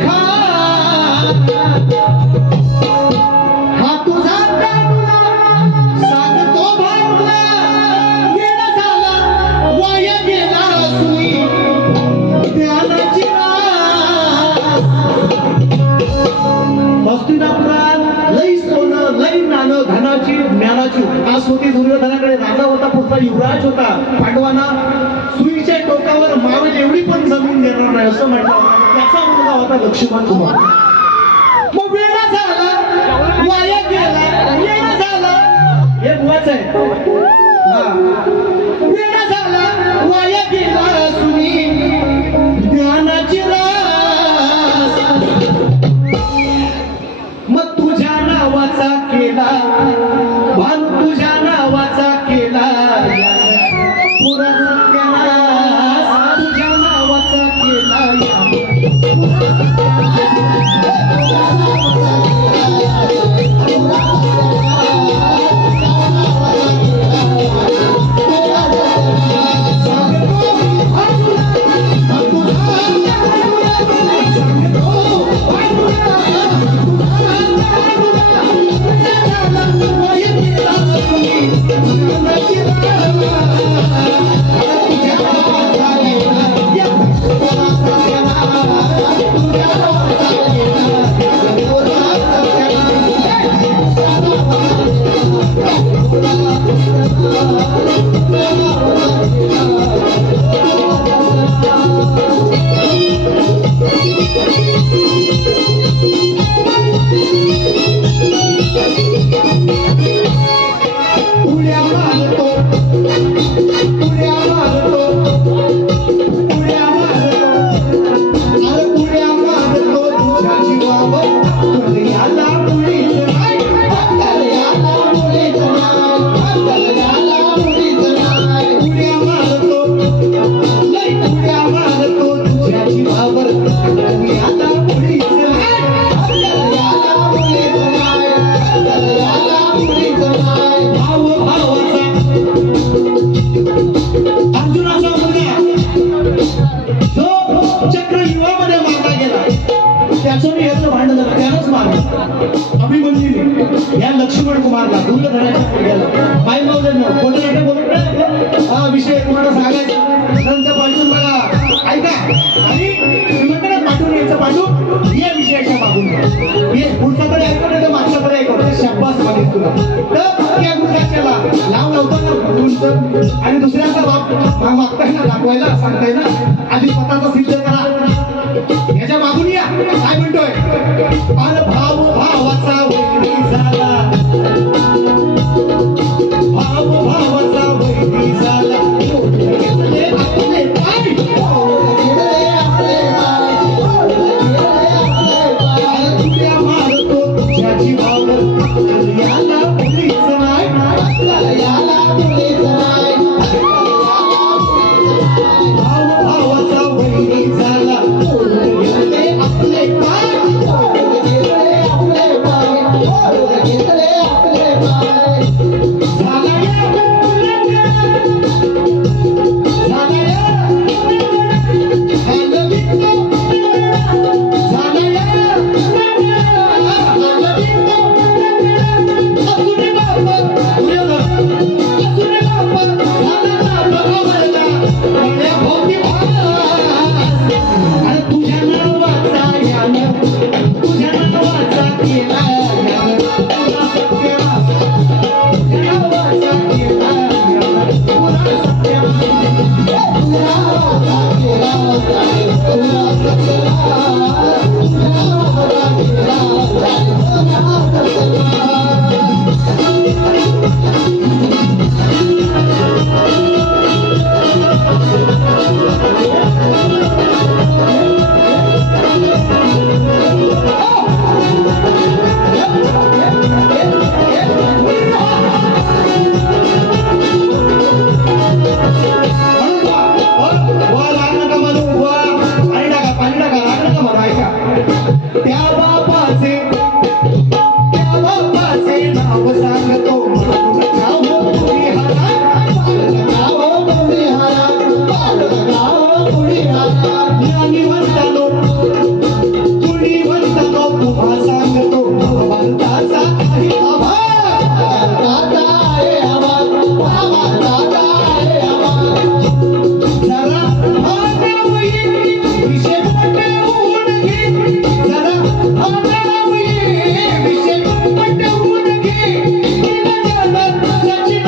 सास होती दुर्योधनाकडे, राजा होता, पुढचा युवराज होता. पांडवांना सुईच्या टोकावर मावेल एवढी पण जमीन देणार नाही असं म्हटलं. त्याचा मुलगा होता लक्ष्मण कुमार. मग वेळा झाला, वाया गेला, वेळा झाला, हे बुवाच आहे. वेळा झाला, वाया गेला सुनी ज्ञानाची रास. मग तुझ्या नावाचा केला भान, तुझ्या नावाचा केला पुरा सत्यानाश, तुझ्या नावाचा केला या लक्ष्मण कुमारला दुर्योधनाच्या पोरग्याला माई मावल्यांना कोणतं नाटक बोलत हा विषय तुम्हाला सांगायचा. नंतर पाठवून बघा, ऐका. आणि म्हणतो ना पाठवून यायचं, पाठवून या विषयाच्या मागून ये पुढच्याकडे ऐकू नाही तर मागच्याकडे ऐकू, शाब्बास मागित तुला. तर या गुरुदाच्याला लाव लावतो ना तुमचं, आणि दुसऱ्याचा बाप मागताय ना, दाखवायला सांगताय ना, आधी स्वतःचा सिद्ध करा. याच्या मागून या. काय म्हणतोय? अरे भाऊ भावाचा वैरी झाला, भाव भावाचा वैरी झाला, घेतले आपले पाय, तुझ्या मारतो तुझ्या जीवावर, याला पुलीच नाही, याला पुलीच नाही. भाव भावाचा वैरी झाला, घेतले आपले पाय, Let's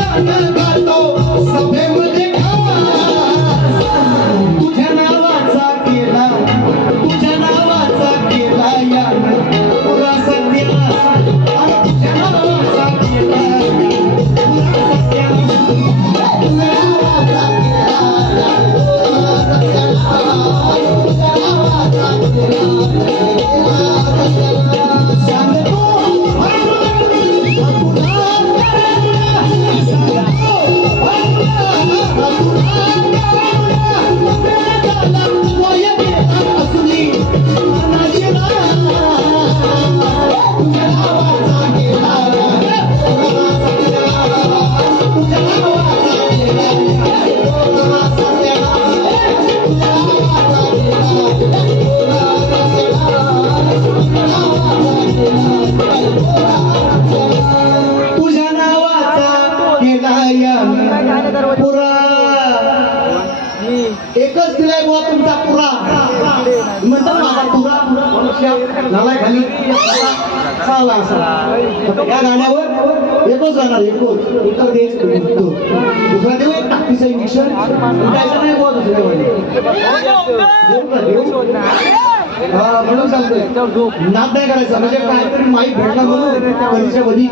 आहे बुवा तुमचा पुरा म्हणतात माझा पुरा झालाय खाली चालला असा या गाण्यावर एकच गाणार एकच उत्तर देच दुसरा देऊ एक टाकीचं इंजेक्शन द्यायचं नाही बुवा दुसऱ्या देऊ का देऊ म्हणून सांगतोय नाद नाही करायचा म्हणजे काहीतरी माईक भेटला म्हणून कधीच्या कधी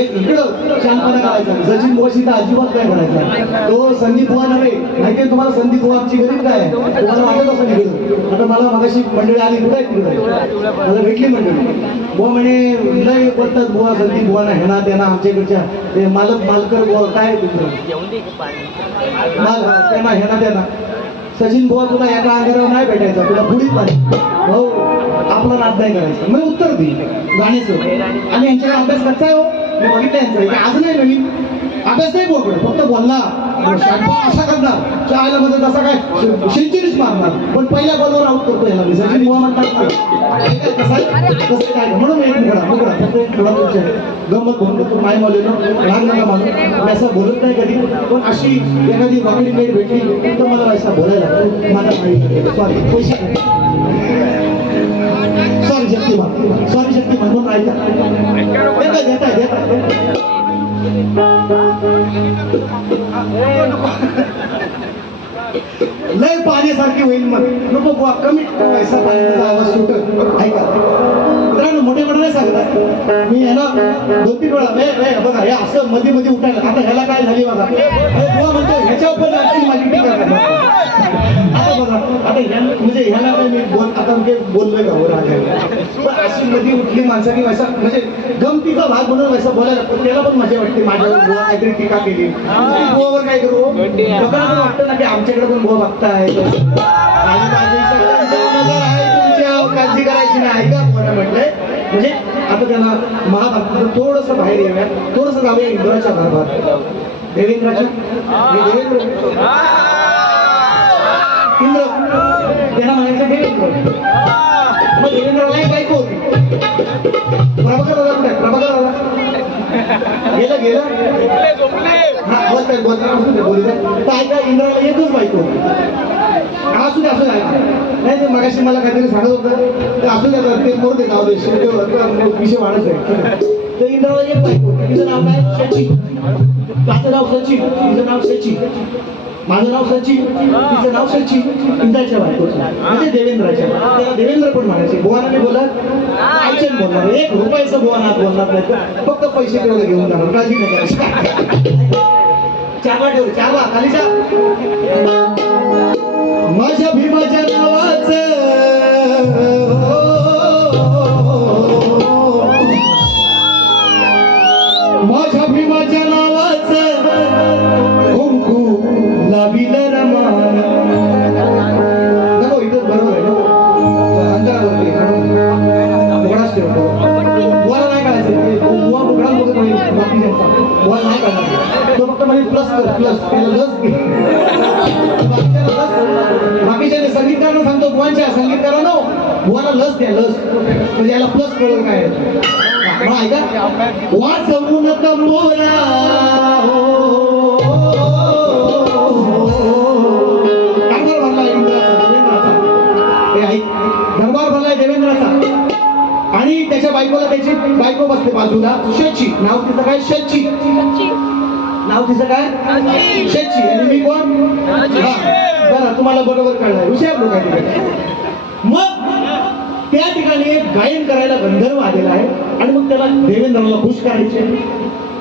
एक इकडं शांतपणा करायचा सचिन बुवाशी तर अजिबात काय करायचा तो संदीप बुवा नव्हे माहितीये तुम्हाला संदीप बुवाची गरीब काय तुम्हाला वाटत असं निघेल आता मला मगाशी मंडळी आली कुठे तिकडे मला भेटली मंडळी बुवा म्हणे लय बोलतात बुवा संदीप बुवा ना ह्याना त्यांना आमच्याकडच्या ते मालकर बुवा काय तुमचं त्यांना ह्याना त्यांना सचिन बुवा तुला एका अंगावर नाही भेटायचा तुला पुढीच पाहिजे हो आपला नाद नाही करायचा मग उत्तर दे गाण्याचं आणि यांच्याकडे अभ्यास कसा आहे हो मी बघितलं यांचं आज नाही नवीन अभ्यास नाही बोलकडे फक्त बोलला असा करणार चायला मध्ये तसा काय सेंचुरीच मारणार पण पहिल्या बॉलवर आउट करतो याला मी सचिन बुवा म्हणतात कसं काय म्हणून एक मुकडा फक्त एक थोडा तुमच्या गमत म्हणून तू नाही बोललेलो लहान नका मानून असं बोलत नाही कधी पण अशी एखादी वाकडी मेड भेटली तर मला असं बोलायला माझा माहिती सॉरी पैसे सॉरी शक्तिमान म्हणून ऐका देता लय पाण्यासारखी होईल मग नको बुवा कमी पैसा पाण्याचा आवाज सुटत ऐका मित्रांनो मोठे मोठे नाही सांगतात मी ह्याला 2-3 वेळा बघा हे असं मध्ये मध्ये उठायला आता ह्याला काय झाली बघा बुवा म्हणतो ह्याच्या पण माझी टीका करणार आता बघा आता म्हणजे ह्याला काय मी आता म्हणजे बोललोय का बरं अशी मध्ये उठली माणसाने वैसा म्हणजे गमतीचा भाग म्हणून वैसा बोलायला पण त्याला पण मजा वाटते माझ्यावर बुवा काहीतरी टीका केली बुवावर काय करू लोकांना पण वाटतं ना की आमच्याकडे पण बुवा बघताय काळजी करायची नाही ऐका कोणा म्हटलंय म्हणजे आता त्यांना महाभारताचं थोडंसं बाहेर येऊया थोडंसं जाऊया इंद्राच्या दरबार देवेंद्राच्या देवेंद्र इंद्र त्यांना म्हणायचं देवेंद्र मग देवेंद्राला एक बायको होती प्रभाकर दादा कुठे प्रभाकर दादा गेलं हा बोलतात ऐका इंद्राला एकच बायको होती असू दे नाही ते मगाशी मला काहीतरी सांगत होतं ते असू द्या ते मोर दे नाव विषय वाढत आहे तर इंद्राला एक बायको तिचं नाव काय सचिन माझं नाव सचिन तिचं नाव सचिन माझं नाव सचिन तिचं नाव सचिन इंद्राच्या बायकोचं म्हणजे देवेंद्राच्या त्याला देवेंद्र पण म्हणायचे बुवाना मी बोलत आईशन बोलणार 1 रुपयाचं बुवाना आत बोलणार नाही फक्त पैसे तेवढे घेऊन जाणार काळजी नाही करायची चारवा ठेवले चारवा खालीचा माझ्या भीमाच्या नावाचं माझ्या भीमाच्या नावाचं कुंकू लाविलं रमान नको इथं बरोबर आहे अंतरावरती घोडाच ठेवतो बुवाला नाही काढायचं बुवा बुकडा बघत नाही बाकीच्यांचा बुवाला नाही काढायचं तो फक्त म्हणजे प्लस त्याला लस बाकीच्या संगीतकारांना सांगतो बुवांच्या संगीतकारांनो बुवाला लस द्या लस म्हणजे याला प्लस कळलं काय ऐका वाचवून तंबोरा दरबार भरलाय देवेंद्राचा आणि त्याच्या बायकोला त्याची बायको बसते बाजूला शची नाव तिचं काय शची नाव तिचं काय शची आणि मी कोण बरं तुम्हाला बरोबर कळलाय विषय मग त्या ठिकाणी एक गायन करायला गंधर्व आलेला आहे आणि मग त्याला देवेंद्राला खुश करायचे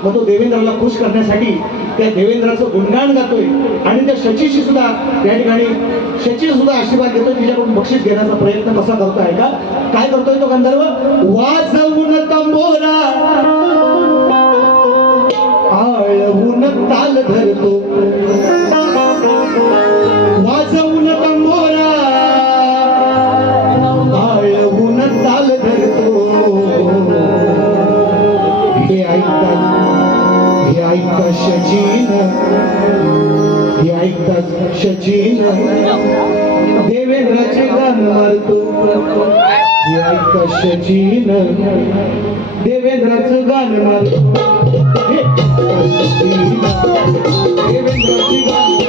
मग तो देवेंद्राला खुश करण्यासाठी त्या देवेंद्राचं गुणगान गातोय आणि त्या शचीशी सुद्धा त्या ठिकाणी शची सुद्धा आशीर्वाद घेतोय तिच्याकडून बक्षीस घेण्याचा प्रयत्न कसा करतोय का काय करतोय तो गंधर्व वाजवून तंबोरा आळवून ताल धरतो वाजवून तंबोरा आळवून ताल धरतो हे ऐकतात शचीन हे ऐकतात शचीन देवेंद्राचे गाण मारतो हे ऐकतात शचीन देवेंद्राचं गाण मारतो देवेंद्राची गाण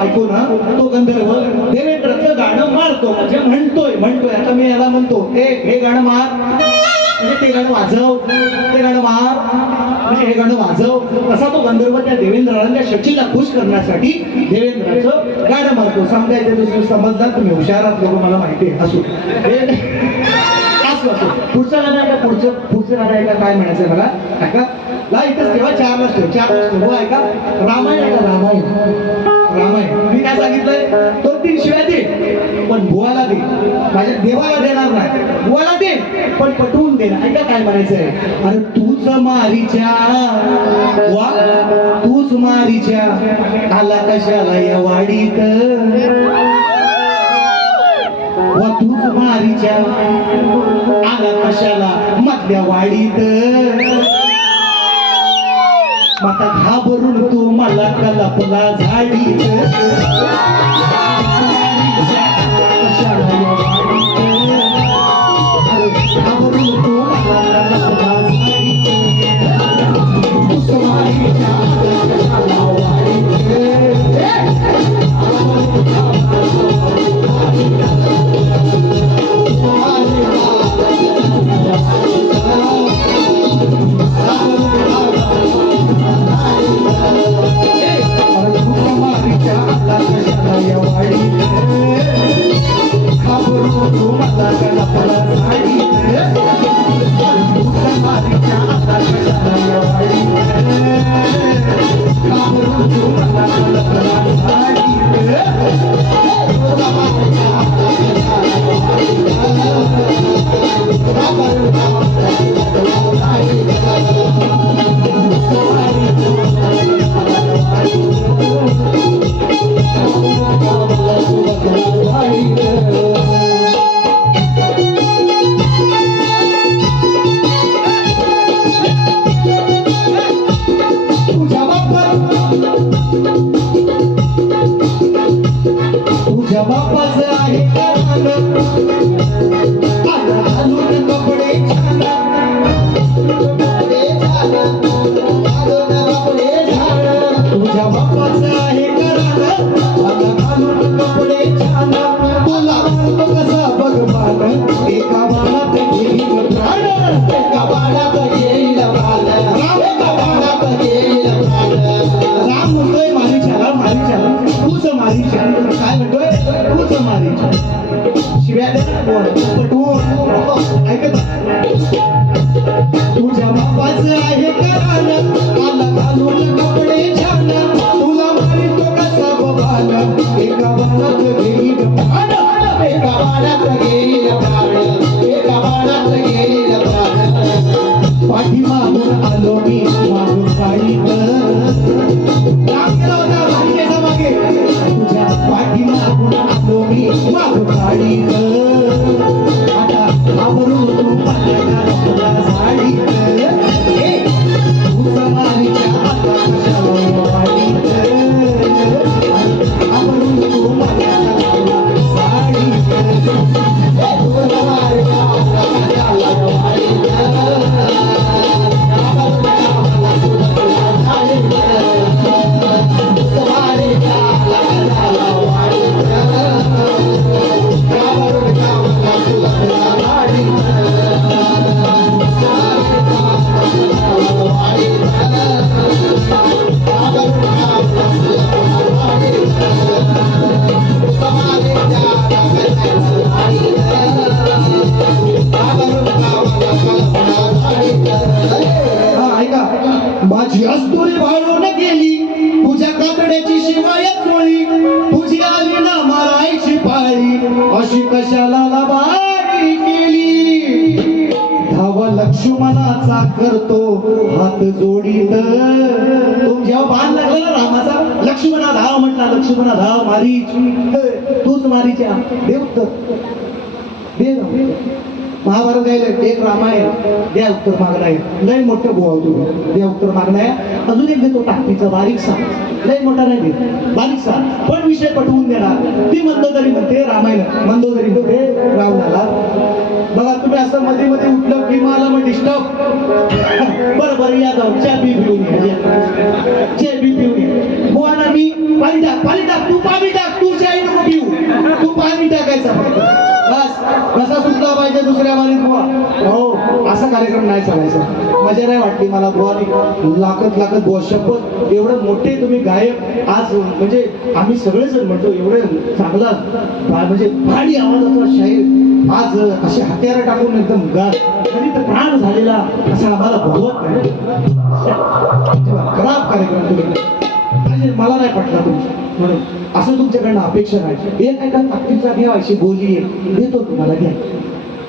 ऐकून तो गंधर्व देवेंद्रचं गाणं मारतो, म्हणजे म्हणतोय आता मी याला म्हणतो हे गाणं मार, म्हणजे ते गाणं वाजव, ते गाणं मार, म्हणजे हे गाणं वाजव. असा तो गंधर्व त्या देवेंद्राला, त्या शचीला खुश करण्यासाठी देवेंद्राचं गाणं मारतो. समजायचं दुसरं समजणार, तुम्ही हुशारात लोक मला माहिती आहे. असू पुढचं गाणं आहे का? पुढचं गाणं आहे का? काय म्हणायचं मला ऐका. ला इथंच ठेवा, 4लाच ठेव. हो ऐका, रामायण आहे का? रामायण मी काय सांगितलंय, 2-3 शिव्या दे पण बुवाला दे, माझ्या देवाला देणार नाही, बुवाला दे पण पटवून दे. ऐका काय म्हणायचंय. अरे तूच मारीच्या तूच मारीच्या आला कशाला या वाडीत, तूच मारीच्या आला कशाला मधल्या वाडीत, माता घाबरून तू मला कलपला झाडीत, घाबरून तू मला कलपला झाडीत, तूच मारीच्या आला तुझ्या बापाचं आहे करानं, आला घालून कपडे छान, तुला मारितो कसा बबाल, एका बाणात घेईल प्राण, एका बाणात घेईल प्राण, एका बाणात घेईल प्राण. पाठीमागून आलो मी मागून काढीत, मागे तुझ्या पाठीमागून आलो मी मागून काढीत, आता आवरून तू पाण्याला तुला साडीत, तुझा मारीच्या आता कशाला वाडीत, आवरून तू पाण्याला तुला साडीत, तुझा मारीच्या आता कशाला वाडीत, माझी अस्तुरी वाळून गेली, तुझ्या कातड्याची शिवाय चोळी, तुझी आली ना मारायची पाळी, अशी कशाला लबाडी केली. धावा लक्ष्मणाचा करतो हात जोडीत, जेव्हा बाण लागला ना रामाचा, लक्ष्मणा धाव म्हटला, लक्ष्मणा धाव मारीच, तूच मारीच्या देव उत्तर दे. महाभारत आहे एक रामायण, द्या उत्तर मागणार, लय मोठं बोल तू द्या उत्तर मागणार. अजून एक देतो टाकतीचा बारीकसा, लय मोठा नाही देत, बारीकसा पण विषय पटवून देणार. ती मंदोदरी म्हणते रामायण, मंदोदरी म्हणते रावणाला. बघा तुम्ही असं मध्ये मध्ये उठलं की मला मग डिस्टर्ब, बरं या जाऊ चहा बी पिऊन ये, चहा बी पिऊन ये. बुवाना मी पाणी टाक तू माझ्या दुसऱ्या वारीत बुवा. हो, असा कार्यक्रम नाही चालायचा. मजा नाही वाटली मला बुवानी. लाखत बुवा शपथ, एवढं मोठे तुम्ही गायक आज, म्हणजे आम्ही सगळेजण म्हणतो एवढे चांगला म्हणजे भारी आवाजाचा शाहीर आज असे हत्यारं टाकून एकदम कधी तर प्राण झालेला असा आम्हाला बघवत नाही. खराब कार्यक्रम तुम्ही, म्हणजे मला नाही पटला तुम्ही, म्हणून असं तुमच्याकडनं अपेक्षा नाही. एक एका ताकदीचा घ्या, अशी बोली आहे, देतो तुम्हाला, घ्या.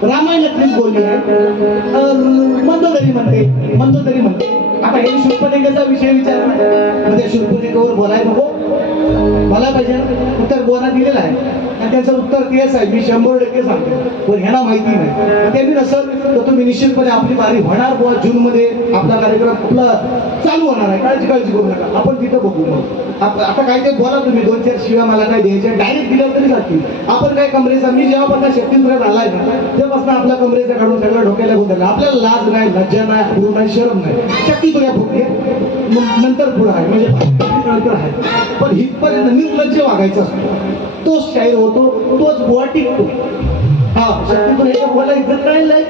रामायणातलीच बोली आहे. मंदोदरी म्हणते. आता हे शूर्पणखेचा विषय विचार, म्हणजे शूर्पणखेवर बोलाय नको, मला पाहिजे उत्तर बोला दिलेलं आहे आणि त्याचं उत्तर तेच आहे. मी 100% सांगतो, पण ह्यांना माहिती नाही. त्यांनी नसेल तर तुम्ही निश्चितपणे आपली बारी होणार बुवा. जूनमध्ये आपला कार्यक्रम आपला चालू होणार आहे, काळजी करू नका. आपण तिथं बघू. मग आता काय ते बोला तुम्ही, 2-4 शिव्या मला काय द्यायच्या, डायरेक्ट दिल्या तरी जातील. आपण काय कमरेचा, मी जेव्हापासून शक्तीपुरात आलाय ना तेव्हापासून आपल्या कमरेचा काढून सगळं डोक्याला गुंतवलं. आपल्याला लाज नाही, लज्जा नाही, अप्रूव नाही, शरम नाही. शक्तीपुऱ्या फुटले नंतर पुढं आहे, म्हणजे नंतर आहे. पण हितपर्यंत निर्लज्ज वागायचा असतो, तोच शाहीर होतो, तोच बुवा टिकतो. हा, शक्तीपुऱ्याच्या बुवाला इज्जत नाही.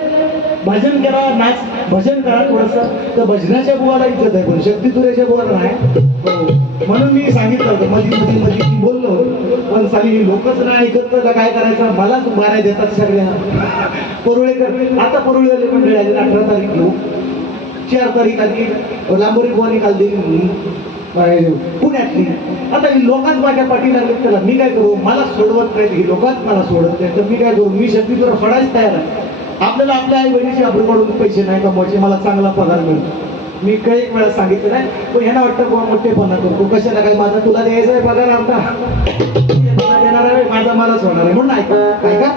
भजन करा, नाच, भजन करा थोडंसं, तर भजनाच्या बुवाला इज्जत आहे, पण शक्तीपुऱ्याच्या बुवाला नाही. म्हणून मी सांगितलं होतं मध्ये बोललो, पण साली लोकच नाही ऐकत तर काय करायचं, मलाच माराय देतात सगळ्या. परुळेकर, आता परुळेवाले मंडळी आले, 18 तारीख घेऊ, 4 तारीख आली लांबोरी बुवानी काल देईल पुण्यातली. आता ही लोकांच माझ्या पाठी लागले, त्याला मी काय करू, मला सोडवत नाहीत, ही लोकांच मला सोडत नाही, तर मी काय करू, मी शक्तीपुरा सोडायच तयार आहे. आपल्याला आपल्या आई बहिणीची आबरूकडून पैसे नाही कमवायचे, मला चांगला पगार मिळतो. मी काही वेळा सांगितलं नाही, पण ह्यांना वाटतं बुवा मोठेपणा करतो, कशाला काय, माझा तुला द्यायचा आहे पगार, आमचा देणार आहे, माझा मलाच होणार आहे, म्हणून ऐका.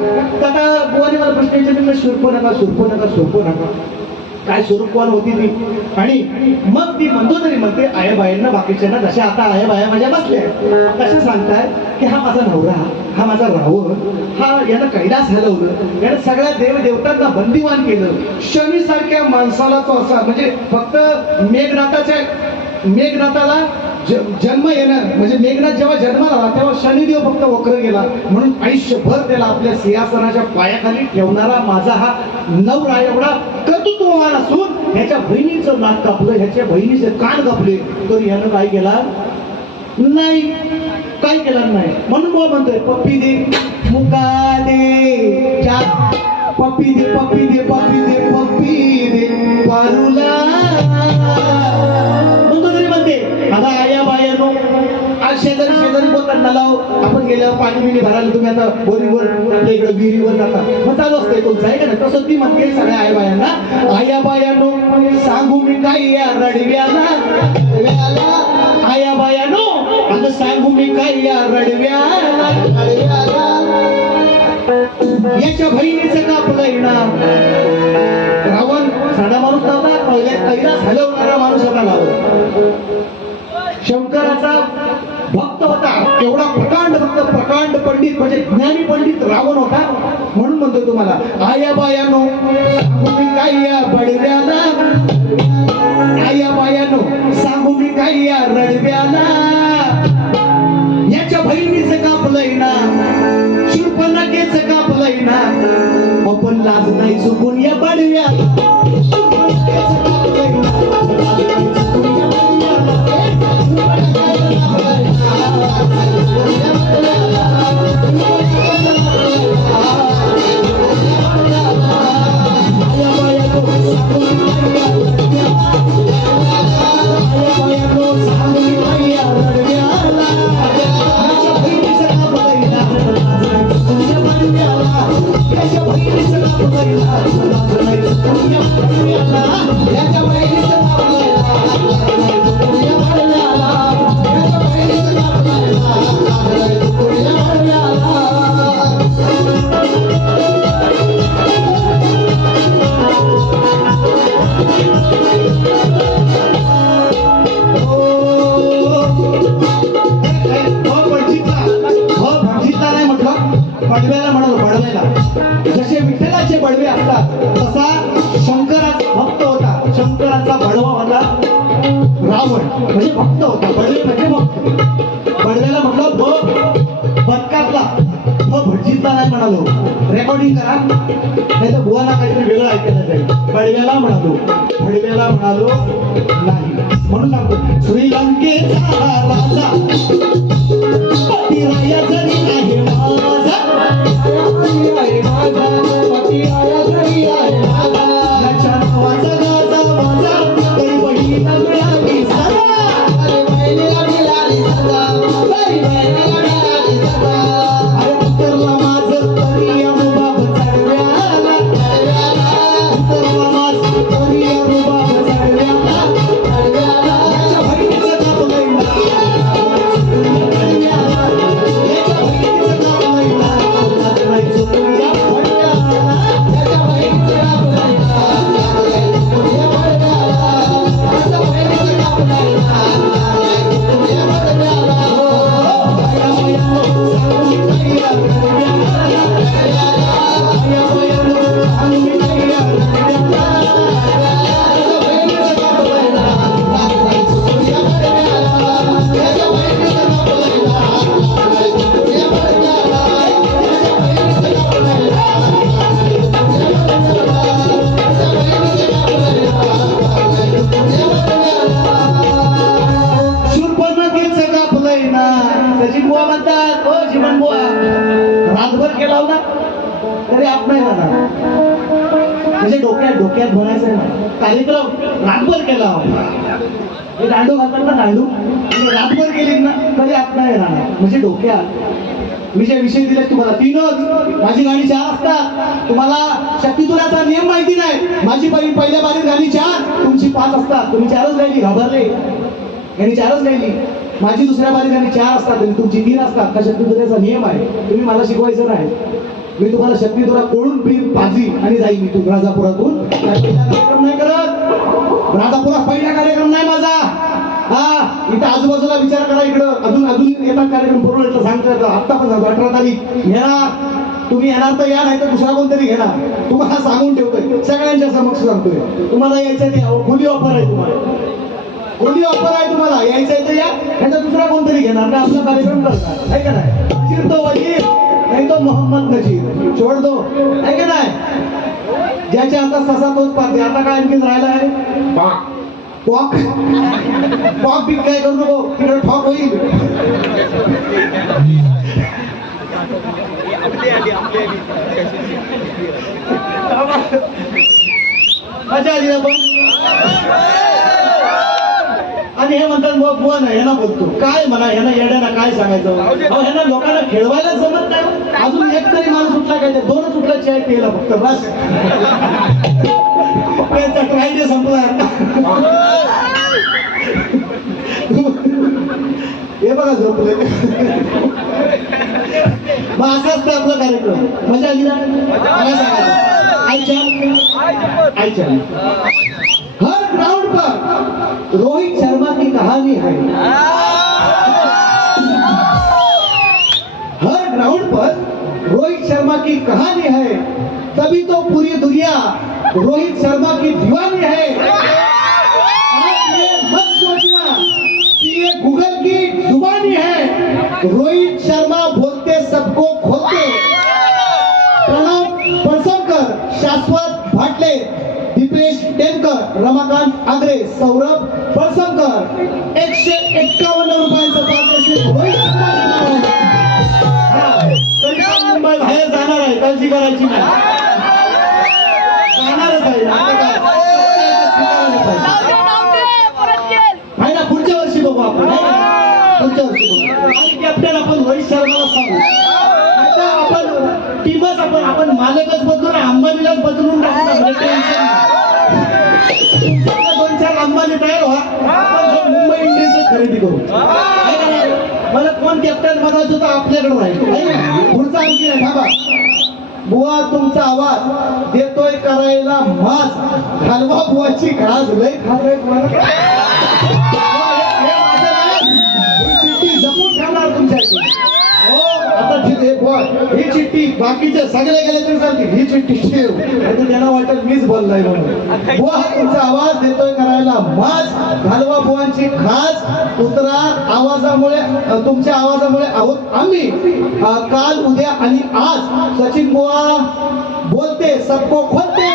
आता बुवाने मला प्रश्न विचारले, सुरपो नका काय स्वरूपवान होती ती. आणि मग ती मंदोदरी म्हणते आयाबायांना, बाकीच्यांना, जशा आता आयाबाया माझ्या बसल्या तशा सांगताय की हा माझा नवरा, हा माझा रावण, हा यानं कैलास हलवलं, यानं सगळ्या देवदेवतांना बंदिवान केलं. शनी सारख्या माणसाला तो असा, म्हणजे फक्त मेघनाथाला जन्म येणं, म्हणजे मेघनाथ जेव्हा जन्माला आला तेव्हा शनिदेव फक्त वक्र गेला, म्हणून आयुष्यभर त्याला आपल्या सिंहासनाच्या पायाखाली ठेवणारा माझा हा नवरा एवढा कर्तृत्ववान असून ह्याच्या बहिणीचं नाक कापलं, ह्याच्या बहिणीचे कान कापले, तर यानं काय केला नाही, काय केलं नाही. म्हणून बुवा म्हणतोय पप्पी दे मुका दे, पप्पी दे पारुला. आता आया बायानो, आज शेजारी बोलताना लाव, आपण गेल्यावर पाणी बिणी भरायला तुम्ही आता बोरीवर आपल्या इकडे विहिरीवर जाता, मग चालू असतंय तुमचं आहे का नाही. तसं ती म्हणते सगळ्या आया बायांना, आया बायानो सांगू मी काय या रडव्याला, आया बायानो आता सांगू मी काय या रडव्याला, याच्या बहिणीचं कापलंय ना. रावण साधा माणूस नव्हता, कैलास हलवणारा माणूस होता रावण. शंकराचा भक्त होता, एवढा प्रकांड पंडित, म्हणजे ज्ञानी पंडित रावण होता. म्हणून म्हणतो तुम्हाला आया बायानो सांगू मी काय या बडव्याला, आया बायानो सांगू मी काय या रडव्याला, याच्या बहिणीचं कापलंय ना, शूर्पणखेचं कापलंय ना, आपण लाज नाही चुकून या बडव्याला. बडव्याला म्हणालो, बडव्याला जसे विठ्ठलाचे बडवे असतात तसा शंकराचा भक्त होता, शंकराचा बडवा होता रावण, म्हणजे भक्त होता. बडवे म्हणजे भक्त. बडव्याला म्हटलं बदकातला भटजीतला नाही म्हणालो, रेकॉर्डिंग करा. बडव्याला म्हणालो नाही. म्हणून सांगतो श्रीलंकेचा राजा पतिराया जरी आहे माझा, आहे माझा पतिराया जरी आहे माझा, याच्या नावाचा गाजा माझा तरी बहिणीला मिळाली सदा, अरे बहिणीला मिळाली सदा, तरी बहिणीला मिळाली सदा. अरे उतरला माझं तरी अनुबाब चढव्याला, उतरला माझं तरी अनुबाब चढव्याला, याच्या बहिणीचं काम नाही सचिन बुवा म्हणतात, हो जीवन बुवा रातभर केला होता तरी आप नाही म्हणा, म्हणजे डोक्यात भरायचं आहे ना कार्यक्रम रातभर केला होता. हे दांडू घालतात ना, दांडू रातभर केली ना तरी आप नाही राहणार, म्हणजे डोक्यात. मी जे विषय दिले तुम्हाला तीनच, माझी गाडी 4 असतात. तुम्हाला शक्तितुल्याचा नियम माहिती नाही, माझी पहिल्या बारीत गाडी 4, तुमची 5 असतात. तुम्ही 4च गायली, घाबरले, यांनी 4च गायली. माझी दुसऱ्या बारीत गाडी 4 असतात आणि तुमची 3 असतात. हा शक्तितुल्याचा नियम आहे, तुम्ही मला शिकवायचं नाही. मी तुम्हाला शक्तितुला कोळून पाजी आणि जाईल मी तू राजापुरातून. पहिला कार्यक्रम नाही करत, राजापुरात पहिला कार्यक्रम नाही माझा. हा इथं आजूबाजूला विचार करा, इकडं अजून येतात कार्यक्रम पूर्ण इथं सांगतात. आत्ता पण सांगतो 18 तारीख येणार, तुम्ही येणार तर या, नाही तर दुसरा कोणतरी घेणार. तुम्हाला सांगून ठेवतोय, सगळ्यांच्या समक्ष सांगतोय. तुम्हाला यायचं ते खुली ऑफर आहे, तुम्हाला कोणी ऑफर आहे, तुम्हाला यायचं तर या, त्याचा दुसरा कोणतरी घेणार का आपला कार्यक्रम करणार आहे का नाही. नजीर तो वजीर नाही तो मोहम्मद नजीर, छोड दो आहे का नाही. ज्याच्या आता ससा तोच पाहते. आता काय आणखी राहिला आहे पॉक बिक काय करू नको, तिकडे ठॉक होईल. मजा आली आपण. आणि हे म्हणतात बुवा नाही, ह्यांना बोलतो काय म्हणा, ह्यांना येड्याना काय सांगायचं. ह्यांना लोकांना खेळवायला जमत नाही. अजून एक तरी माणूस उठला काय, 2च उठला चाय प्यायला फक्त बस. त्यांचा ट्राय संपला. हे बघा झोपले. मग असं असतं आपला कार्यक्रम. मजा आली ना. आयच्या हर ग्राउंड पर रोहित शर्मा की कहानी है, हर ग्राउंड पर रोहित शर्मा की कहानी है, तभी तो पूरी दुनिया रोहित शर्मा की दीवानी है. आप ये मत सोचना कि ये गूगल की जुबानी है, रोहित शर्मा बोलते सबको खोलते. प्रणव पळसवकर, शाश्वत भाटले, दीपेश टेमकर, रमाकांत आगरे, सौरभ पळसवकर 151 रुपयांचं पारितोषिक रोहित शर्मा. मुंबई बाहेर जाणार आहे, काळजी करायची नाही, जाणारच आहे. आहे ना, पुढच्या वर्षी बघू आपण, पुढच्या वर्षी बघू. आणि कॅप्टन आपण रोहित शर्माला सांगू. आता आपण टीमच आपण मालकच बदलू ना, अंबानीलाच बदलून टाकू. 2-4 अंबानी तयार व्हा, आपण मुंबई इंडियन्स खरेदी करू. मला कोण कॅप्टन बनायचं होतं आपल्याकडे राहील. पुढचा आणखी नाही. थांबा बुवा, तुमचा आवाज देतोय करायला माज, हलवा बुवाची खास लय खास जपून ठेवणार तुमच्याशी. हो आता ठीक आहे, ही चिठ्ठी बाकीचे सगळे गेले तरी चालतील, ही चिठ्ठी ठेव, म्हणजे त्यांना वाटत मीच बोललाय म्हणून. बुवा तुमचा आवाज देतोय करायला माज, हलवा बुवांची खास उतरा आवाजामुळे, तुमच्या आवाजामुळे आहोत आम्ही. काल उद्या आणि आज सचिन बुवा बोलते सबको खोलते.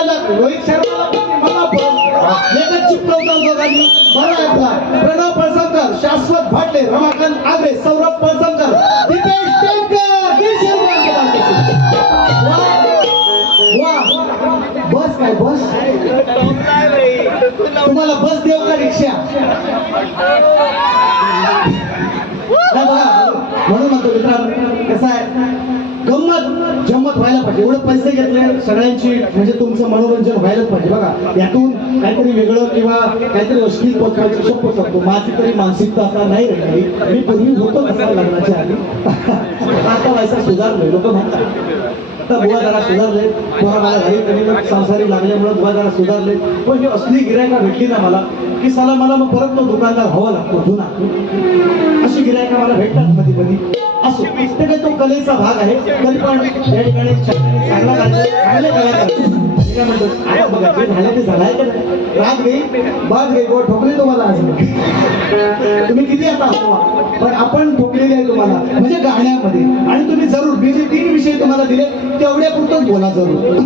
डायलॉग रोहित शर्माला पण मला पण एकच चिपकवता दोघांनी. बरं आहे आपला प्रणव पळसमकर, शाश्वत भाटले, रमाकांत आगरे, सौरभ पळसमकर, दीपेश टेमकर, दीडशे रुपयांचे पारितोषिक. बस काय बस तुम्हाला बस देऊ का रिक्षा? म्हणून म्हणतो मित्रांनो कसं आहे गंमत जम्मत व्हायला पाहिजे. एवढे पैसे घेतले सगळ्यांची म्हणजे तुमचं मनोरंजन व्हायलाच पाहिजे. बघा यातून काहीतरी वेगळं किंवा काहीतरी अश्लील पोचवायची शपथ करतो. माझी तरी मानसिकता आता नाही राहिली. मी पूर्वी होतो तसा लग्नाच्या आधी. आता व्हायचा सुधारलोय लोक म्हणतात. आता बुवा जरा सुधारले, बुवा मला घरी कधी संसारी लागल्यामुळे बुवा जरा सुधारले. पण ही असली गिरायका भेटली ना मला की साला मला मग परत तो दुकानदार व्हावा लागतो जुना. अशी गिरायका मला भेटतात कधी कधी. असो ते काही तो कलेचा भाग आहे. तरी पण या ठिकाणी चांगला चांगले कलाकार काय म्हणतो आता बघा जे झालं ते झालंय का राग गई बाग गई बुवा ठोकले तुम्हाला आज. तुम्ही किती आता पण आपण ठोकलेले आहे तुम्हाला म्हणजे गाण्यामध्ये. आणि तुम्ही जरूर मी जे 3 विषय तुम्हाला दिले तेवढ्या पुरतच बोला जरूर.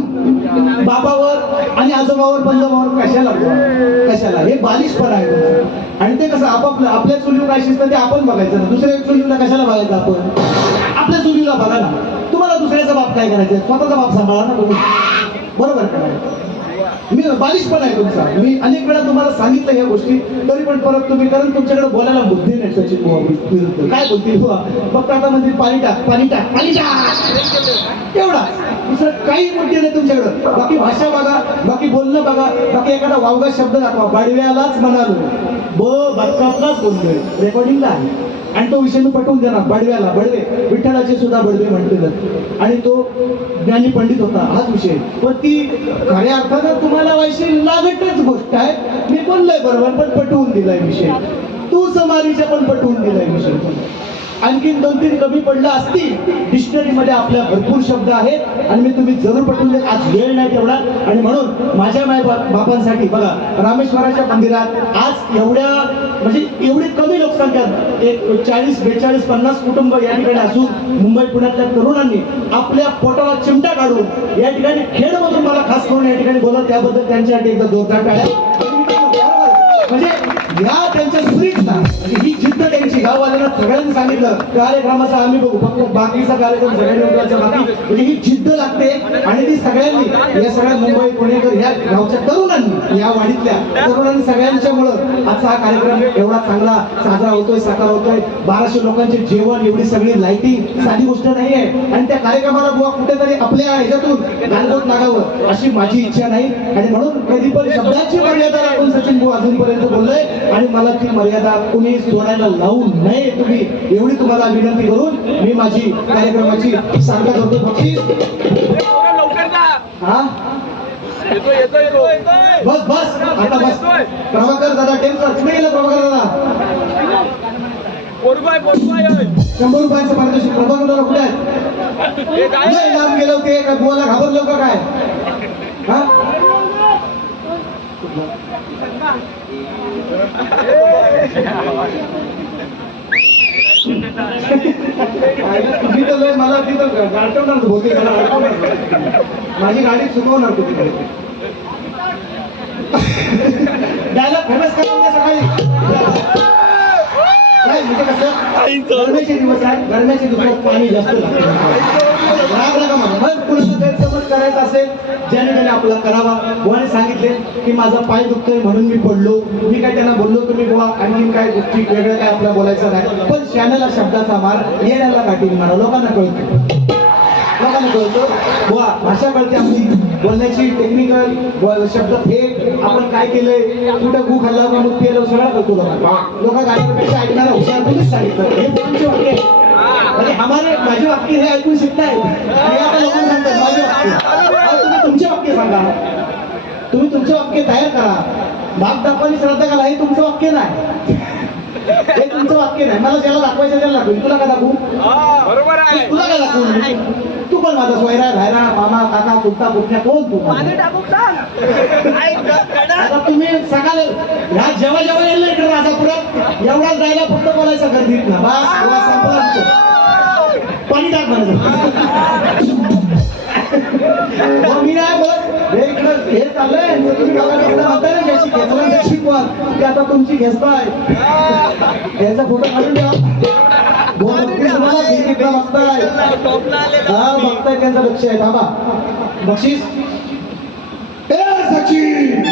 बाबावर आणि आजोबावर पंजोबावर कशाला कशाला हे बालिशपणा आहे तुमचं. आणि ते कसं आपापलं आपल्या चुलीवर काय शिजतं ते आपण बघायचं ना. दुसऱ्या चुलीला कशाला बघायचं आपण? आपल्या चुलीला बघा ना. तुम्हाला दुसऱ्याचा बाप काय करायचं स्वतःचा बाप सांभाळा ना तुम्ही. बरोबर का? मी बालिशपण आहे तुमचा. मी अनेक वेळा तुम्हाला सांगितलं या गोष्टी तरी पण परत तुम्ही कारण तुमच्याकडे बोलायला बुद्धी नाही. सचिन बुवा काय बोलतील बुवा फक्त आता म्हणतील पाणी टाक पाणी टाक पाणी टाक एवढा. दुसरं काही मुद्दे नाही तुमच्याकडं. बाकी भाषा बघा, बाकी बोलणं बघा, बाकी एखादा वावगा शब्द दाखवा. बडव्यालाच म्हणालो बदकापलाच बोलतोय रेकॉर्डिंगला आहे. आणि तो विषय मी पटवून देणार. बडव्याला बडवे विठ्ठलाचे सुद्धा बडवे म्हणते आणि तो ज्ञानी पंडित होता हाच विषय. पण ती खऱ्या अर्थानं तुम्हाला व्हायची लागतच गोष्ट आहे. मी बोललोय बरोबर पण पटवून दिलाय विषय. तू समारीच्या पण पटवून दिलाय विषय. आणखीन 2-3 कमी पडलं असतील. डिक्शनरीमध्ये आपल्या भरपूर शब्द आहेत आणि मी तुम्ही जरूर पटवून देत. आज वेळ नाही तेवढा आणि म्हणून माझ्या बापांसाठी बघा रामेश्वराच्या मंदिरात आज एवढ्या म्हणजे एवढी कमी लोकसंख्या एक 40, 42, 50 कुटुंब या ठिकाणी असून मुंबई पुण्यातल्या तरुणांनी आपल्या पोटाला चिमटा काढून या ठिकाणी खेडमधून मला खास करून या ठिकाणी बोलत त्याबद्दल त्यांच्यासाठी एकदा जोरदार टाळ्या. म्हणजे या त्यांच्या स्पिरिटला म्हणजे ही जिद्द त्यांची गाववाल्यांना सगळ्यांनी सांगितलं कार्यक्रमाचा आम्ही बघू फक्त बाकीचा कार्यक्रम सगळ्यांनी बाकी म्हणजे ही जिद्द लागते. आणि ती सगळ्यांनी या सगळ्या मुंबई पुणेकर या गावच्या तरुणांनी या वाडीतल्या तरुणांनी सगळ्यांच्यामुळं आजचा हा कार्यक्रम एवढा चांगला साजरा होतोय साकार होतोय. 1200 लोकांचे जेवण एवढी सगळी लाइटिंग साधी गोष्ट नाही आहे. आणि त्या कार्यक्रमाला बुवा कुठेतरी आपल्या ह्याच्यातून गालबोट लागावं अशी माझी इच्छा नाही. आणि म्हणून कधी पण शब्दाची मर्यादा राखून सचिन भाऊ अजूनपर्यंत बोललोय आणि मला ती मर्यादा कुणी सोडायला लावू नये तुम्ही एवढी तुम्हाला विनंती करून मी माझी कार्यक्रमाची सांगता करतो. बक्षीस हा बस बस आता बस. प्रभाकर दादा टेम्पर कुठे गेला? प्रभाकर दादा 100 रुपयांचं पारितोषिक. प्रभाकर दादा कुठे आहेत? लांब गेले होते का बुवाला घाबरलो का काय? हा मला तिथं गाठवणार होते माझी गाडी चुकवणार तू तिकडे. डायलॉग फेमस करून सकाळी काय म्हणजे कसं गरमेचे दिवस आहेत. गरमेचे दिवसात पाणी जास्त लागतं. नका मग कुणाचा गैरसमज करायचा असेल ज्याने त्याने आपला करावा. बुवाने सांगितले की माझा पाय दुखतोय म्हणून मी पडलो. मी काय त्यांना बोललो तुम्ही बुवा आणखीन काय गोष्टी वेगळं काय आपल्याला बोलायचं नाही. पण शहाण्याला शब्दाचा मार येण्याला काठी मारा. लोकांना कळतो बुवा भाषा कळते आपली बोलण्याची टेक्निकल शब्द फेक आपण काय केलंय कुठं गु खाल्ला का मग केलं सगळं करतो. लोक गाण्यापेक्षा ऐकणारा हुशार तुम्हीच सांगितलं हे कोणचे वाक्य म्हणजे हमारे माझे वाक्य हे ऐकून शिकताय. आता लोकांना सांगतात माझे वाक्य. तुम्ही तुमचे वाक्य सांगा. तुम्ही तुमचे वाक्य तयार करा. भाग दाखवानी श्रद्धा करा हे तुमचं वाक्य नाही. हे तुमचं वाक्य नाही. मला ज्याला दाखवायचं त्याला दाखवू. तुला काय दाखवू? बरोबर आहे. तुला काय दाखवू? तू पण माझा सोयरा भायरा मामा काका कुठता कुठल्या कोण तू? आता तुम्ही सकाळी ह्या जेव्हा जेव्हा येईल इकडे राजापुरात एवढाच जायला फक्त बोलायचं गर्दीत ना बस संपला. पाणी टाक म्हणायचं. मी नाही बोलत हे इकडं ते आता तुमची घेताय त्यांचा फोटो काढून द्या. बघताय त्यांचं लक्ष आहे. थांबा बक्षीस सचिन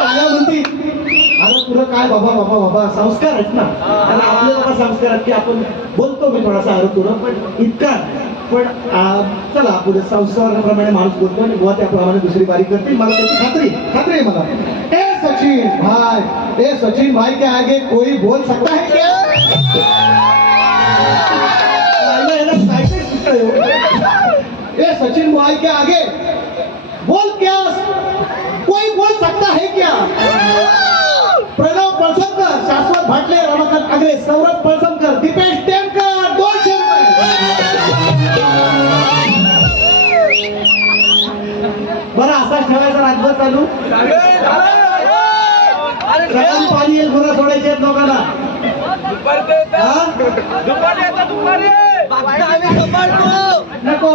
आल्या म्हणती. आता तुला काय बाबा बाबा बाबा संस्कार आहेत ना, आणि आपले बाबा संस्कार आहेत की आपण बोलतो मी थोडासा अरे तुला पण इतका पण चला पुढे संस्काराप्रमाणे माणूस बोलतो आणि बुवा त्याप्रमाणे दुसरी बारी करतील. मला त्याची खात्री आहे मला. ए सचिन भाई के आगे कोई बोल सकता है क्या? ए सचिन भाई के आगे बोल क्या कोई बोल सकता है क्या? प्रणव पळसमकर, शाश्वत भाटले, रमाकांत आगरे, सौरभ पळसमकर, दीपेश टेमकर, 200 बरं असाच ठेवायचा रातभर चालू. सगळ्यांनी पाणी येईल गुन्हा सोडायचे आहेत लोकांना. नको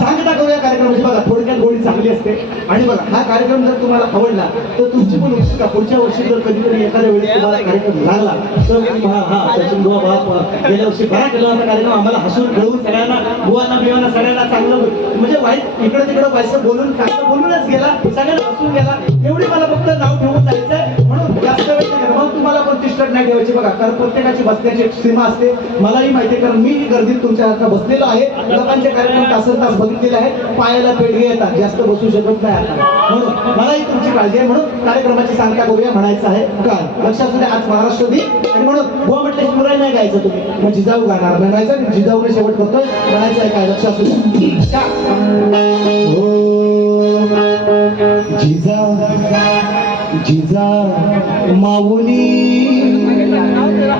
सांगता करूया कार्यक्रमाची. बघा थोडक्यात गोडी चांगली असते. आणि बघा हा कार्यक्रम जर तुम्हाला आवडला तर तुमची पण उत्सुकता पुढच्या वर्षी जर कधीतरी एखाद्या वेळेस तुम्हाला कार्यक्रम लागला तर हा सचिन बुवा बाप गेल्या वर्षी बरा केला होता कार्यक्रम. आम्हाला हसून खेळून सगळ्यांना बुवांना बिवांना सगळ्यांना चांगलं म्हणजे वाईट इकडे तिकडे पैसे बोलून चांगलं बोलूनच गेला, सगळ्यांना हसून गेला. एवढी मला फक्त नाव ठेवून जायचंय म्हणून जास्त वेळ नाही. मग तुम्हाला पण तिष्ठत नाही ठेवायची. बघा कारण प्रत्येकाची बसण्याची एक सीमा असते. मलाही माहिती आहे कारण मी ही गर्दीत तुमच्या हातात बसलेलो आहे. लोकांचे कार्यक्रम तासन तास बघितलेले आहेत. पायाला पेडगे येतात, जास्त बसू शकत नाही आता. म्हणून मलाही तुमची काळजी आहे. म्हणून कार्यक्रमाची सांगता करूया म्हणायचं आहे. काय लक्षात असू द्या आज महाराष्ट्र दिन आणि म्हणून बुवा म्हटलं शिवराय नाही गायचं तुम्ही मग जिजाऊ गाणार म्हणायचं. जिजाऊने शेवट करतोय म्हणायचं आहे. काय लक्षात असू द्या. जिजा माऊली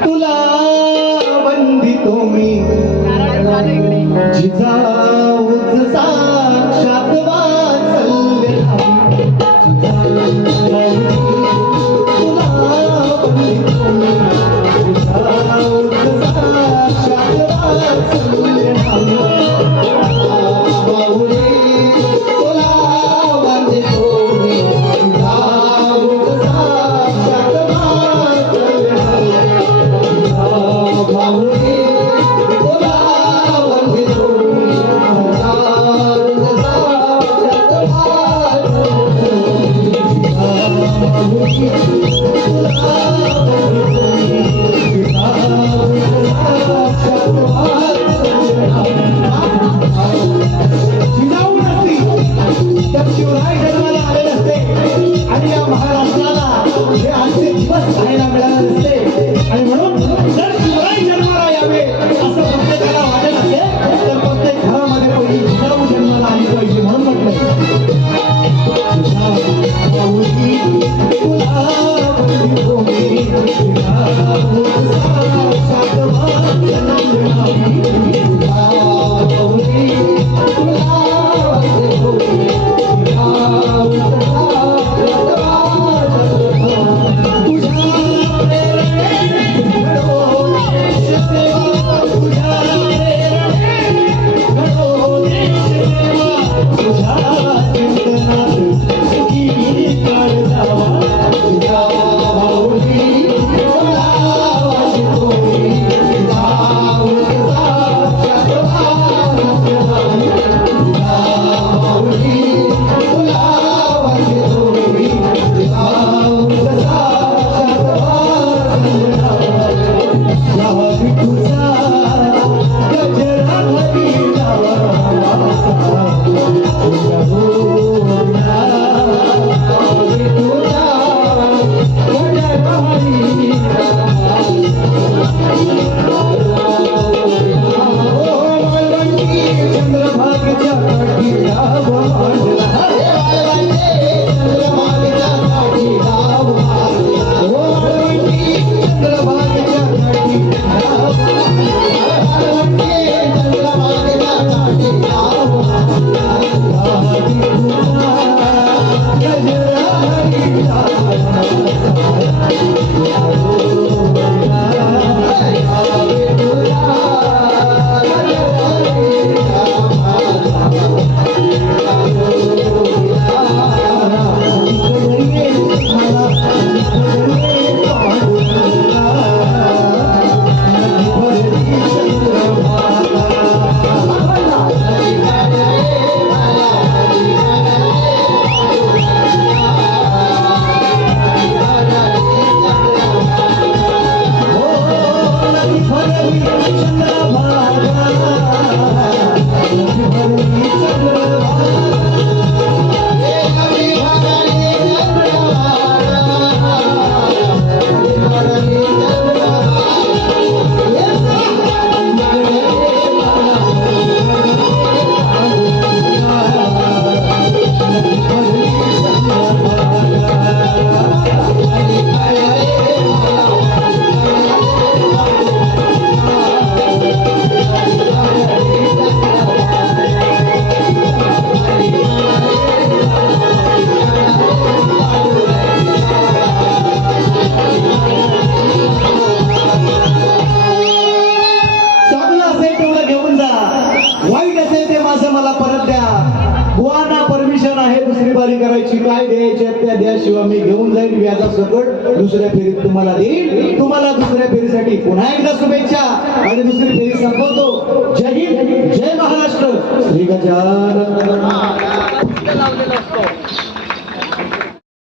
तुला वंदितो मी. जिजाऊच साक्षात वाचल्य तुला वंदितो मी. जिजाऊच साक्षात वाचल्य माऊली तुला वंदितो मी. जिजाऊच साक्षात वाचल्य माऊली तुला वंदितो मी. चांगलं असेल तेवढं घेऊन जा, वाईट असेल ते माझं मला परत द्या. बुवांना परमिशन आहे दुसरी बारी करायची, काय द्यायचे त्या द्याशिवाय मी घेऊन जाईन व्याजा सकट दुसऱ्या फेरीत तुम्हाला देईन. तुम्हाला दुसऱ्या फेरीसाठी पुन्हा एकदा शुभेच्छा आणि दुसरी फेरी संपवतो. जय हिंद, जय महाराष्ट्र. श्री गजानन